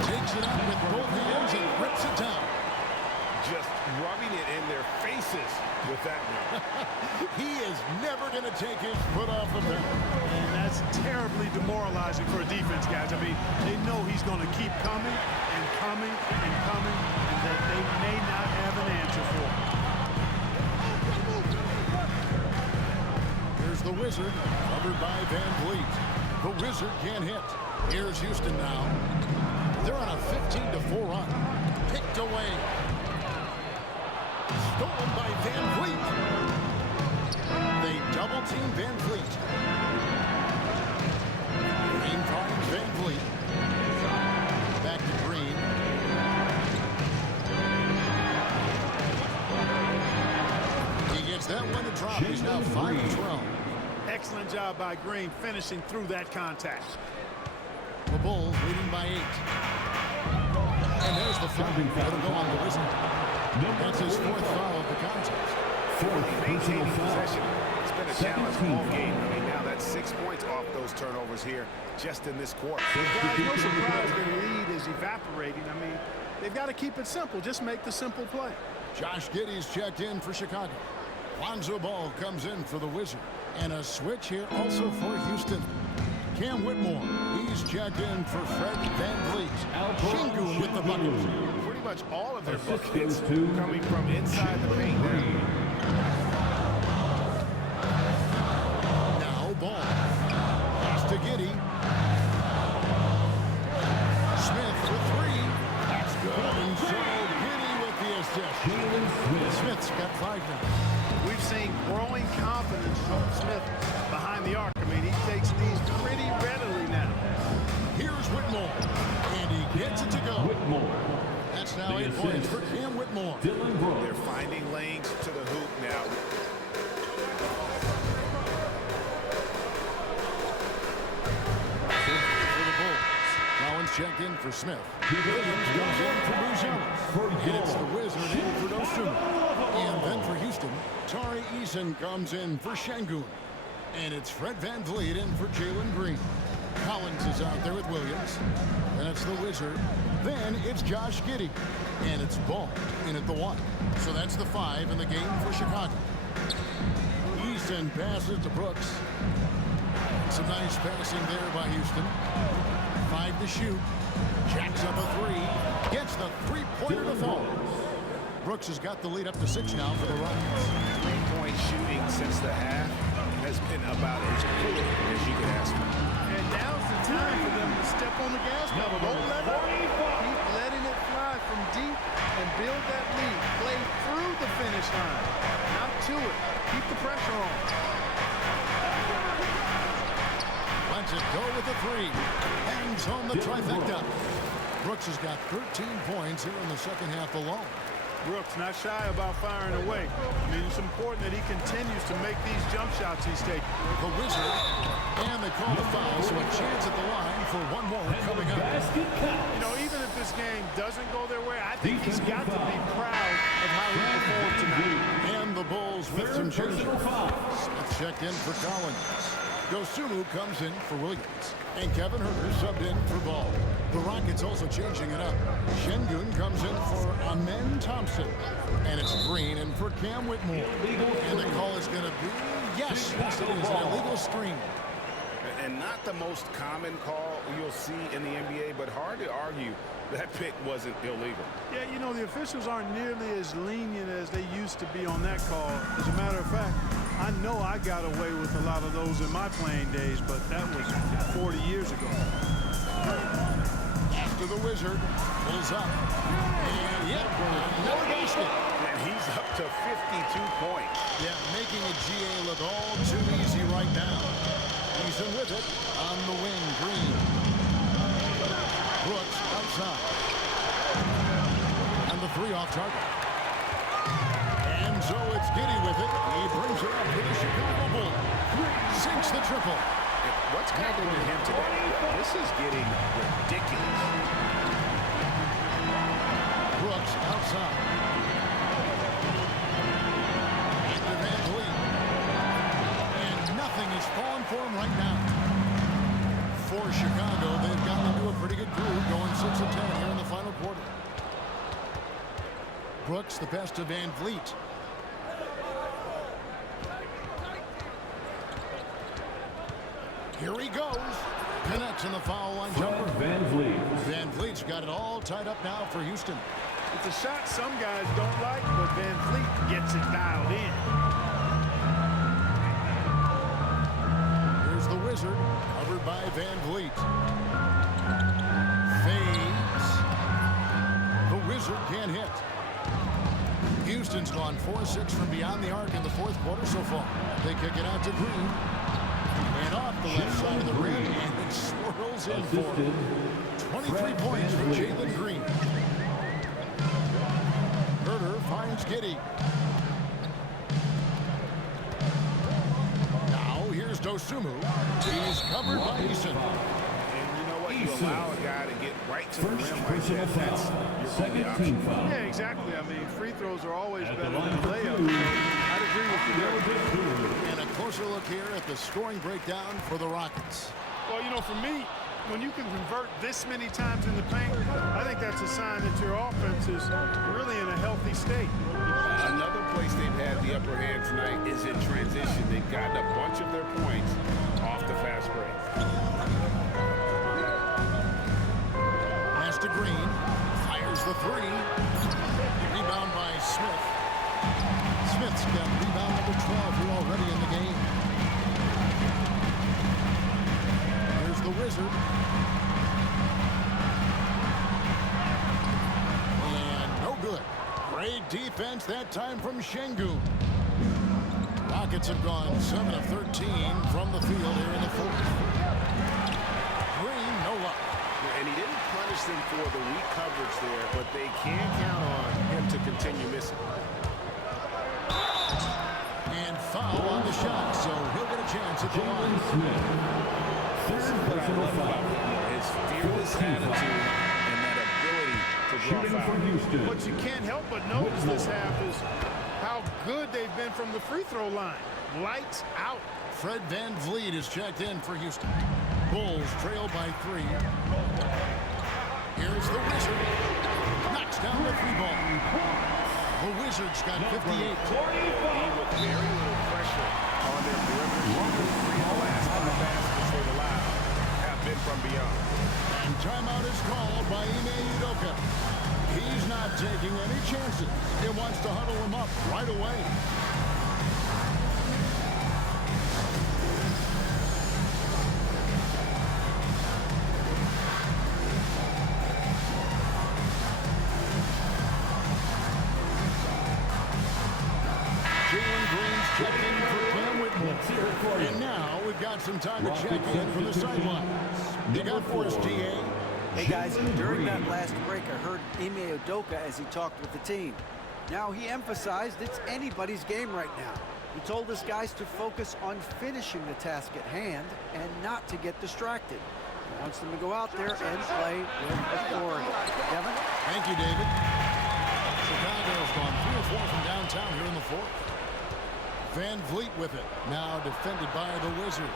Takes it up with both hands and rips it down. Just rubbing it in their faces with that one. He is never going to take his foot off the pedal. And that's terribly demoralizing for a defense, guys. I mean, they know he's going to keep coming and coming and coming, and that they may not have an answer for him. Here's the Wizard, covered by VanVleet. The Wizard can't hit. Here's Houston now. They're on a 15-4 run. Picked away. Stolen by VanVleet. They double-team VanVleet. Green finds VanVleet. Back to Green. He gets that one to drop. He's now 5 of 12. Excellent job by Green finishing through that contact. The Bulls leading by 8. And there's the foul. It'll go on the Wizard. That's his 4th foul of the contest. Maintaining possession. It's been a challenge all game. I mean, now that's 6 points off those turnovers here just in this quarter. Guys, no surprise their lead is evaporating. I mean, they've got to keep it simple. Just make the simple play. Josh Giddey's checked in for Chicago. Lonzo Ball comes in for the Wizard. And a switch here also for Houston. Cam Whitmore, he's checked in for Fred VanVleet. Shingu with the buckets. Pretty much all of their Assist buckets goes to coming from inside the paint now. Now Ball. Pass to Giddey. Smith for 3. That's good. And so Giddey with the assist. Smith's got 5 now. We've seen growing confidence from Smith behind the arc. I mean, he takes these pretty readily now. Here's Whitmore. And he gets it to go. Whitmore. That's now The 8 points assist. for Cam Whitmore. Dylan Brooks. They're finding lanes to the hoop now. For the Bulls. Collins checked in for Smith. Williams comes in for Bouzel. And it's the Wizard in for Dosunmu. And then for Houston, Tari Eason comes in for Şengün. And it's Fred VanVleet in for Jalen Green. Collins is out there with Williams. And it's the Wizard. Then it's Josh Giddey. And it's Ball in at the 1. So that's the 5 in the game for Chicago. Eason passes to Brooks. Some nice passing there by Houston. 5 to shoot. Jacks up a 3. Gets the three-pointer to fall. Brooks has got the lead up to 6 now for the Rockets. Three-point shooting since the half has been about as good as you could ask for. And now's the time for them to step on the gas pedal. Don't let it. Keep letting it it. Keep the pressure on. Lets it go with the three. Hangs home the trifecta. Brooks has got 13 points here in the second half alone. Brooks not shy about firing away. I mean, it's important that he continues to make these jump shots he's taking. The Wizard, and they call the foul, so a chance at the line for one more coming up. Basket counts. You know, even if this game doesn't go their way, I think he's got to be proud of how he performed tonight. And the Bulls with some change. Smith checked in for Collins. Dosunmu comes in for Williams. And Kevin Huerter subbed in for Ball. The Rockets also changing it up. Şengün comes in for Amen Thompson. And it's Green in for Cam Whitmore. And the call is going to be, yes, it is an illegal screen. And not the most common call you'll see in the NBA, but hard to argue that pick wasn't illegal. Yeah, you know, the officials aren't nearly as lenient as they used to be on that call. As a matter of fact, I know I got away with a lot of those in my playing days, but that was 40 years ago. After the Wizard pulls up. And yep, another basket. And he's up to 52 points. Yeah, making a GA look all too easy right now. He's in with it on the wing. Green. Brooks outside. And the three off target. And so it's Giddey with it. He brings it up to the Chicago Bulls. Sinks the triple. What's happening to him today? This is getting ridiculous. Brooks outside. Into Van Vliet. And nothing is falling for him right now. For Chicago, they've gotten into a pretty good groove, going 6 of 10 here in the final quarter. Brooks, the best of Van Vliet. Here he goes. Connects in the foul line jumper. Van Vliet. Van Vliet's got it all tied up now for Houston. It's a shot some guys don't like, but Van Vliet gets it dialed in. Here's the Wizard, covered by Van Vliet. Fades. The Wizard can't hit. Houston's gone 4-6 from beyond the arc in the fourth quarter so far. They kick it out to Green. And off the left side of the rim, and it swirls in for 23 points for Jalen Green. Huerter finds Giddey. Now here's Dosunmu. He's covered by Eason. And you know what? You allow a guy to get right to the rim First like personal that. That's foul. your Second only team option. foul. Yeah, exactly. I mean, free throws are always At better the than line for layups. two. I'd agree with you there. And a closer look here at the scoring breakdown for the Rockets. Well, you know, for me, when you can convert this many times in the paint, I think that's a sign that your offense is really in a healthy state. Another place they've had the upper hand tonight is in transition. They've gotten a bunch of their points off the fast break. Pass to Green. Fires the three. Rebound by Smith. Smith's got rebound number 12 here already in the game. Here's the Wizard. And no good. Great defense that time from Şengün. Rockets have gone 7 of 13 from the field here in the fourth. Green, no luck. And he didn't punish them for the weak coverage there, but they can count on him to continue missing. And foul on the shot, so he'll get a chance at the Jalen line. Smith. Third personal foul. His fearless attitude and that ability to draw Shooting for fouls. Houston. What you can't help but notice this half is how good they've been from the free throw line. Lights out. Fred Van Vliet is checked in for Houston. Bulls trail by 3. Here's the Wizard. Knocks down the free ball. The Wizards got 58. With very little pressure on their perimeter shooters, 3 of the last 5 baskets they've allowed have been from beyond. And timeout is called by Ime Udoka. He's not taking any chances. He wants to huddle him up right away. Jalen Green Check in for Cam Whitmore. And now we've got some time to check in from the sideline. You got for us, GA. Hey guys, during that last break, I heard Ime Udoka as he talked with the team. Now he emphasized it's anybody's game right now. He told his guys to focus on finishing the task at hand and not to get distracted. He wants them to go out there and play with authority. Kevin? Thank you, David. Chicago's gone 3 or 4 from downtown here in the fourth. Van Vliet with it, now defended by the Wizard.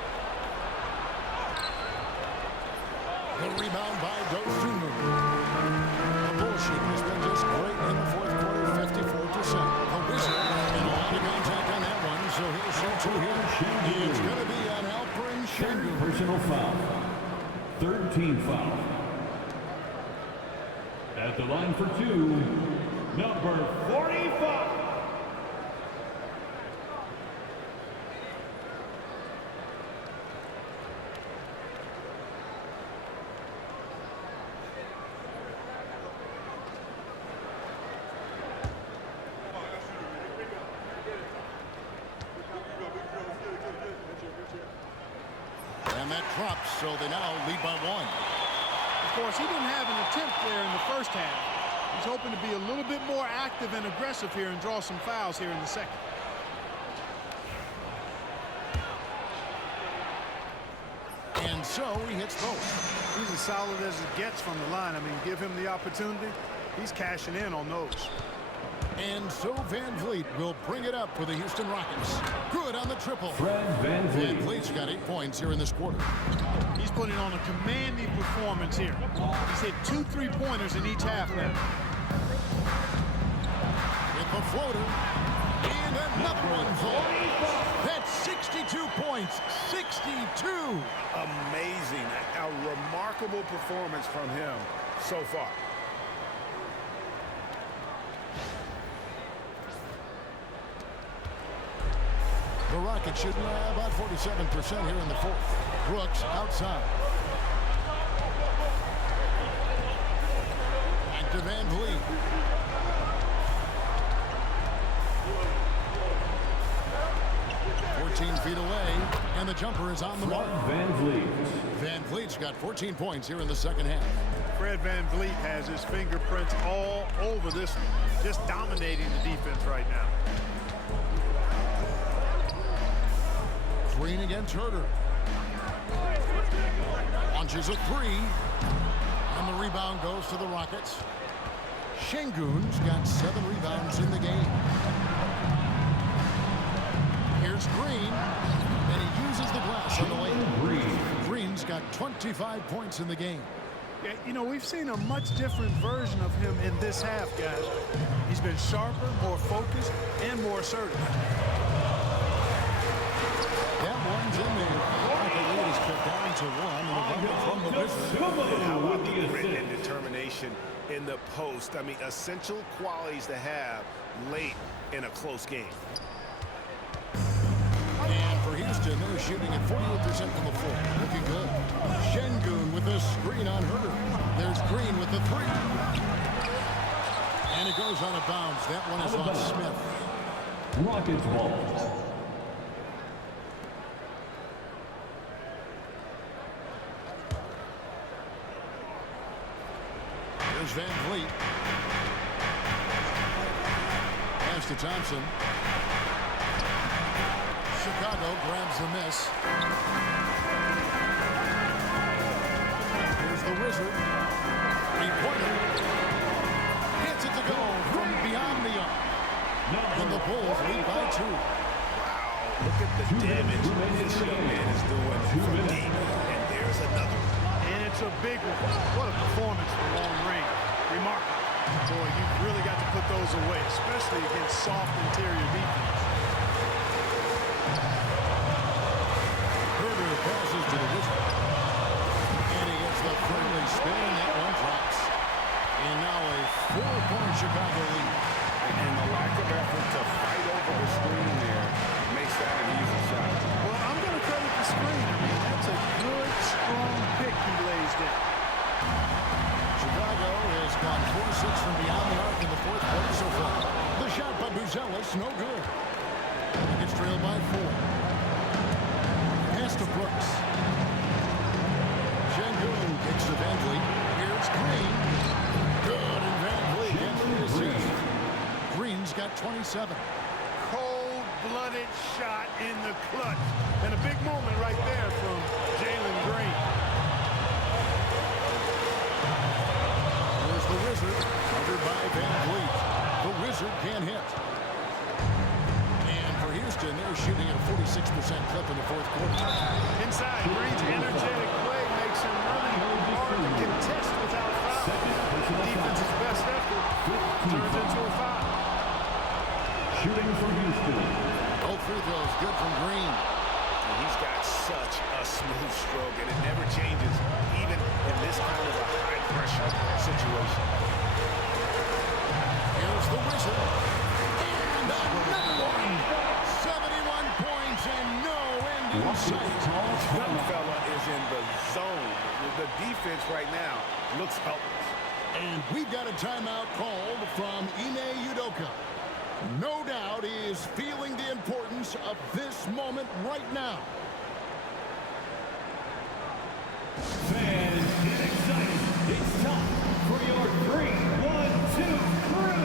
The rebound by Dosunmu. The bullshit has been just great in the fourth quarter, 54%. The Wizard, and a lot of contact on that one, so he'll shoot 2 here. It's going to be on Alperen Sengun. Personal foul. Third team foul. At the line for 2, number 45. And that drops, so they now lead by 1. Of course, he didn't have an attempt there in the first half. He's hoping to be a little bit more active and aggressive here and draw some fouls here in the second. And so he hits both. He's as solid as it gets from the line. I mean, give him the opportunity. He's cashing in on those. And so Van Vliet will bring it up for the Houston Rockets. Good on the triple. Fred Van Vliet. Van Vliet's got 8 points here in this quarter. He's putting on a commanding performance here. He's hit 2 3-pointers in each half now. With the floater. And another one falls. That's 62 points. 62. Amazing. A remarkable performance from him so far. The Rockets shooting about 47% here in the fourth. Brooks outside. Back to Van Vliet. Feet away, and the jumper is on the mark. Van Vliet. Van Vliet's got 14 points here in the second half. Fred Van Vliet has his fingerprints all over this one, just dominating the defense right now. Green against Herter. Launches a 3, and the rebound goes to the Rockets. Sengun's got 7 rebounds in the game. Here's Green, and he uses the glass on the way. Green's got 25 points in the game. Yeah, you know, we've seen a much different version of him in this half, guys. He's been sharper, more focused, and more assertive. That one's in there. The lead is cut down to 1, and the bucket from the Wizards. How about the grit and determination in the post? I mean, essential qualities to have late in a close game. And for Houston, they're shooting at 48% from the floor. Looking good. Sengun with a screen on Herter. There's Green with the 3. And it goes out of bounds. That one is on Smith. Rockets ball. There's Van Vliet. Pass to Thompson. Chicago grabs the miss. Here's the Wizard. 3-pointer. Gets it to go from beyond the arc. And the Bulls lead by 2. Wow, look at the damage this young man is doing from deep. And there's another. And it's a big one. What a performance for long range. Remarkable. Boy, you've really got to put those away, especially against soft interior defense. Passes to the Wizard. And he gets the friendly spin, and that one drops. And now a 4-point Chicago lead. And the lack of effort to fight over the screen there makes that an easy shot. Well, I'm going to credit the screen. I mean, that's a good, strong pick he lays down. Chicago has gone 4-6 from beyond the arc in the fourth quarter so far. The shot by Buzelis, no good. It's trail by 4. Pass to Brooks. Şengün kicks to Van Vliet. Here's Green. Good, and Van Vliet gets the assist. Green's got 27. Cold-blooded shot in the clutch. And a big moment right there from Jalen Green. Here's the Wizard, covered by Van Vliet. The Wizard can't hit. And for Houston, they're shooting at a 46% clip in the fourth quarter. Inside, Green's energetic play makes him really hard to contest without a foul. Defense's best effort turns into a foul. Shooting for Houston. Both free throws good from Green. And he's got such a smooth stroke, and it never changes, even in this kind of a high-pressure situation. Here's the Wizard. And another one. 71 points and no end in sight. That fella is in the zone. The defense right now looks helpless. And we've got a timeout called from Ime Udoka. No doubt he is feeling the importance of this moment right now. Fans, get excited. It's time for your 3-1-2 crew.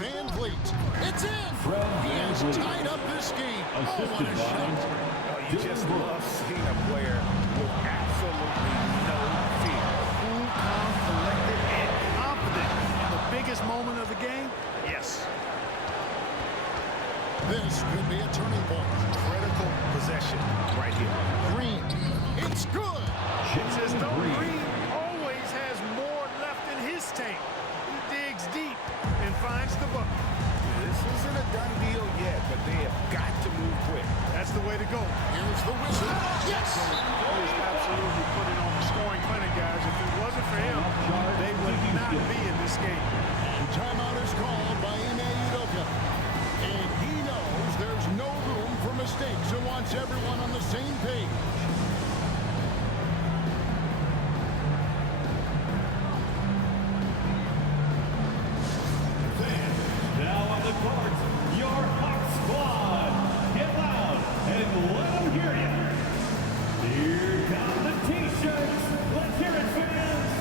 Van Vliet. It's in. He has tied up this game. Oh, what a shot. You just love seeing a player with absolutely no fear. Cool, calm, collected, and confident. The biggest moment of the game? Yes. This could be a turning point. Critical possession right here. Green. It's good. It's as though Green always has more left in his tank. He digs deep and finds the bucket. This isn't a done deal yet, but they have got to move quick. That's the way to go. Here's the Wizard. Yes! He is absolutely putting on the scoring clinic, guys. If it wasn't for him, they would not be in this game. And timeout is called by Ime Udoka. And he knows there's no room for mistakes and wants everyone on the same page. Now on the court, your Hawk Squad. Get loud and let them hear you. Here come the T-shirts. Let's hear it, fans.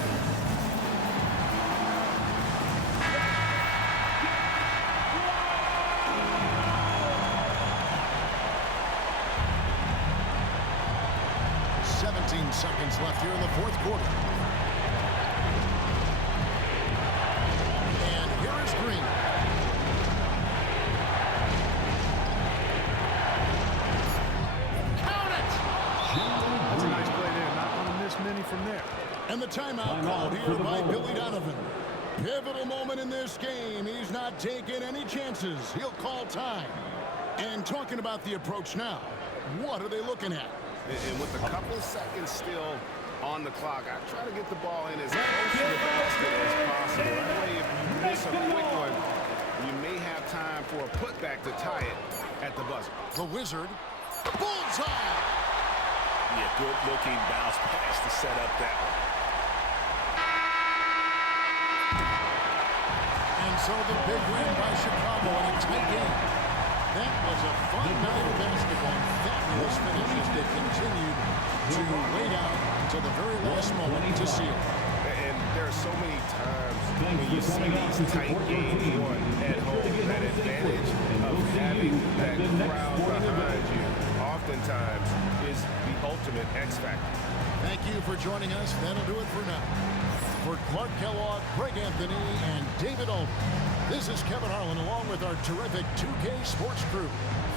Seconds left here in the fourth quarter. And here is Green. Count it! That's a nice play there. Not going to miss many from there. And the timeout called here by Billy Donovan. Pivotal moment in this game. He's not taking any chances. He'll call time. And talking about the approach now, what are they looking at? And with a couple seconds still on the clock, I try to get the ball in as close to the basket as possible. That way, if you miss a quick one, you may have time for a putback to tie it at the buzzer. The Wizard, bullseye! Yeah, good-looking bounce pass to set up that one. And so the big win by Chicago in a tight game. That was a fun night of basketball. Fabulous finish as they continued to wait out until the very last moment to seal. And there are so many times when you see these tight games won at home, that advantage of having that crowd behind you oftentimes is the ultimate X factor. Thank you for joining us. That'll do it for now. For Clark Kellogg, Greg Anthony, and David Aldridge, this is Kevin Harlan along with our terrific 2K Sports crew,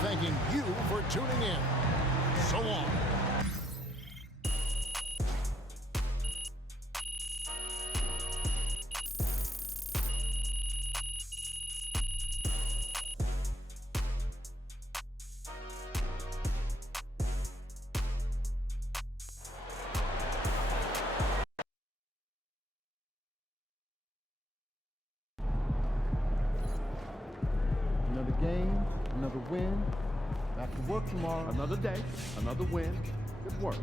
thanking you for tuning in. So long. Another game, another win. Back to work tomorrow. Another day, another win. Good work.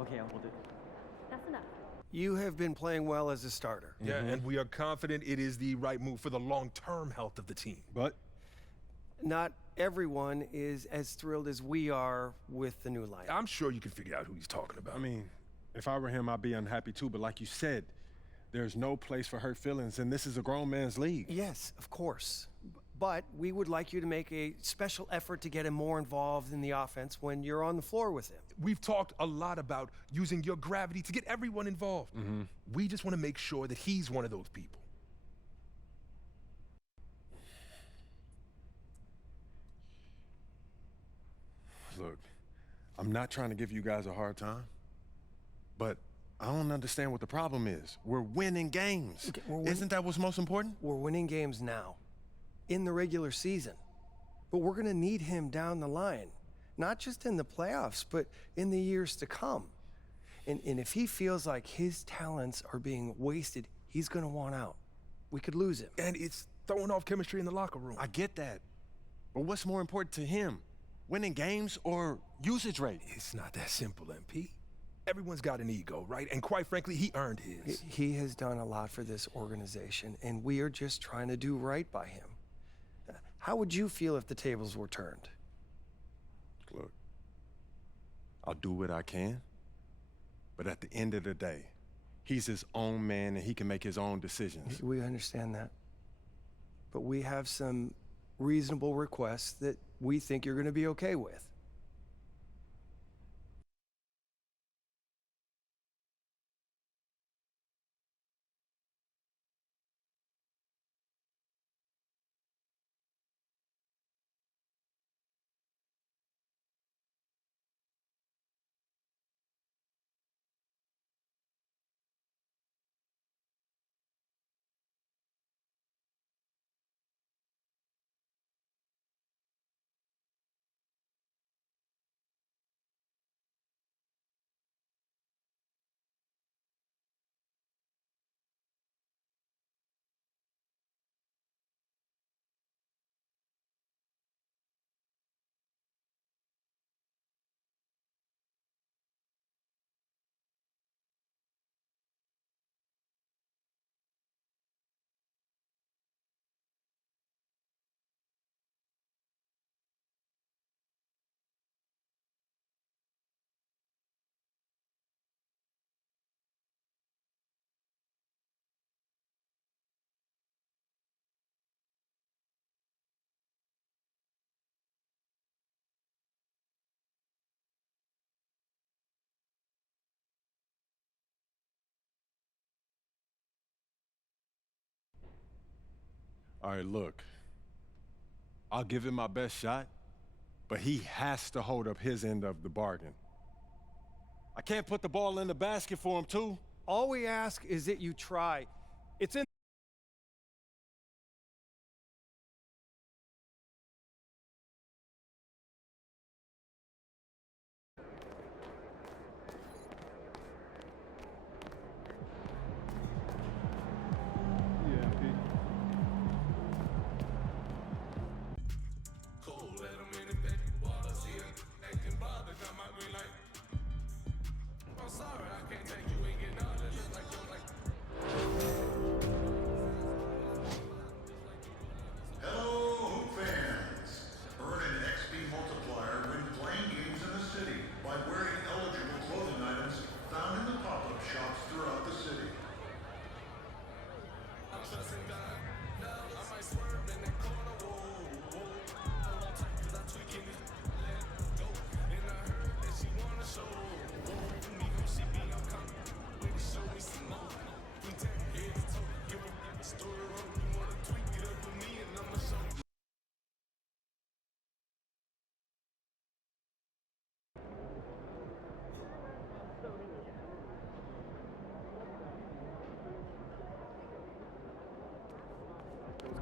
Okay, I'll hold it. That's enough. You have been playing well as a starter. Yeah, and we are confident it is the right move for the long-term health of the team. But Not everyone is as thrilled as we are with the new lineup. I'm sure you can figure out who he's talking about. I mean, if I were him, I'd be unhappy too. But like you said, there's no place for hurt feelings, and this is a grown man's league. Yes, of course. But we would like you to make a special effort to get him more involved in the offense when you're on the floor with him. We've talked a lot about using your gravity to get everyone involved. We just want to make sure that he's one of those people. Look, I'm not trying to give you guys a hard time, but I don't understand what the problem is. We're winning games. Okay, we're winning. Isn't that what's most important? We're winning games now, in the regular season. But we're going to need him down the line. not just in the playoffs, but in the years to come. And if he feels like his talents are being wasted, he's going to want out. We could lose him. And it's throwing off chemistry in the locker room. I get that. But what's more important to him? Winning games or usage rate? It's not that simple, MP. Everyone's got an ego, right? And quite frankly, he earned his. He has done a lot for this organization, and we are just trying to do right by him. How would you feel if the tables were turned? Look, I'll do what I can, but at the end of the day, he's his own man and he can make his own decisions. We understand that. But we have some reasonable requests that we think you're going to be okay with. All right, look, I'll give him my best shot, but he has to hold up his end of the bargain. I can't put the ball in the basket for him, too. All we ask is that you try. It's in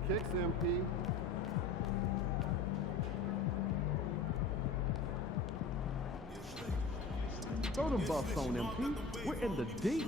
Kicks, MP. Throw them buffs on, MP. We're in the deep.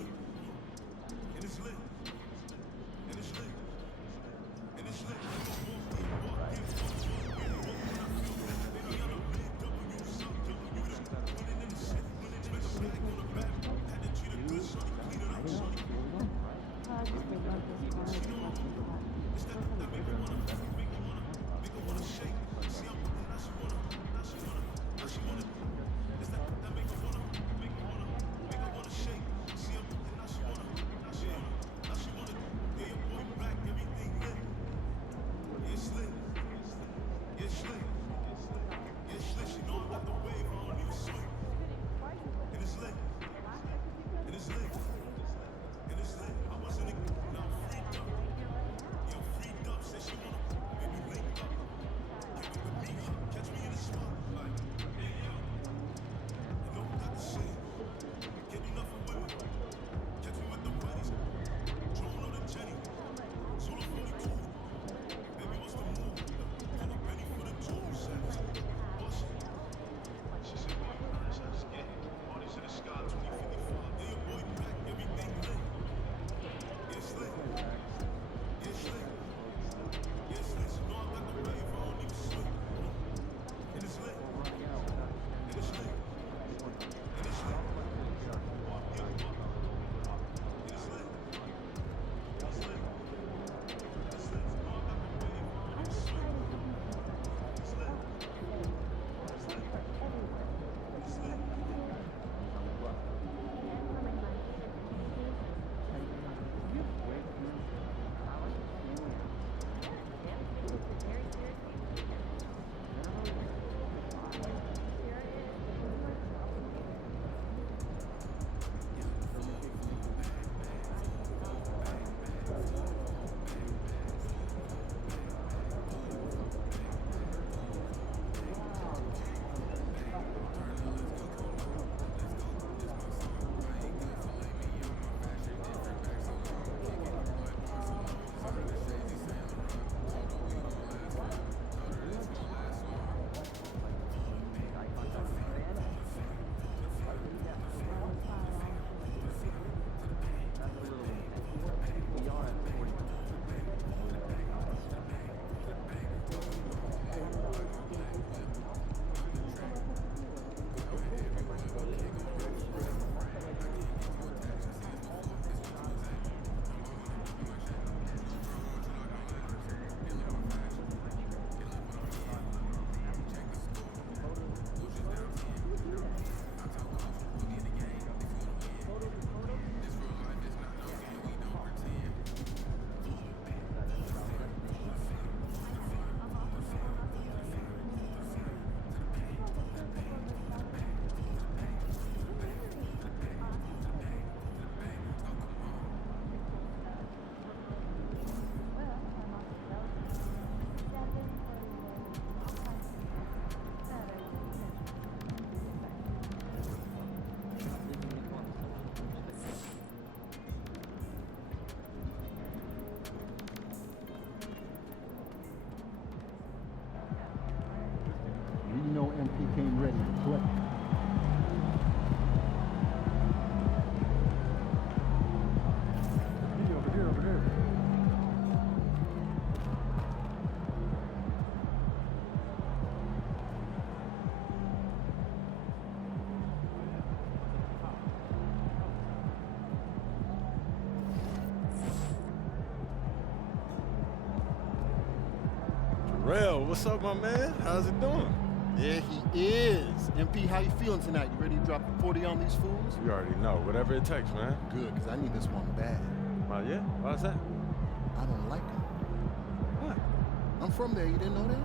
Terrell, what's up, my man? How's it doing? There he is. MP, how you feeling tonight? You ready to drop 40 on these fools? You already know. Whatever it takes, man. Good, because I need this one bad. Yeah? Why's that? I don't like him. What? I'm from there. You didn't know that?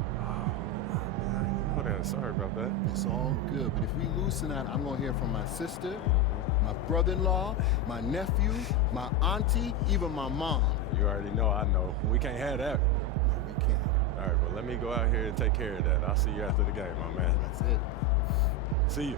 Oh, that. Sorry about that. It's all good. But if we lose tonight, I'm going to hear from my sister, my brother-in-law, my nephew, my auntie, even my mom. You already know I know. We can't have that. We can't. All right, well, let me go out here and take care of that. I'll see you after the game, my man. That's it. See you.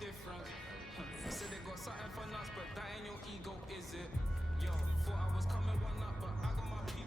different. Said they got something for us, but that ain't your ego, is it? Yo, thought I was coming one up, but I got my people.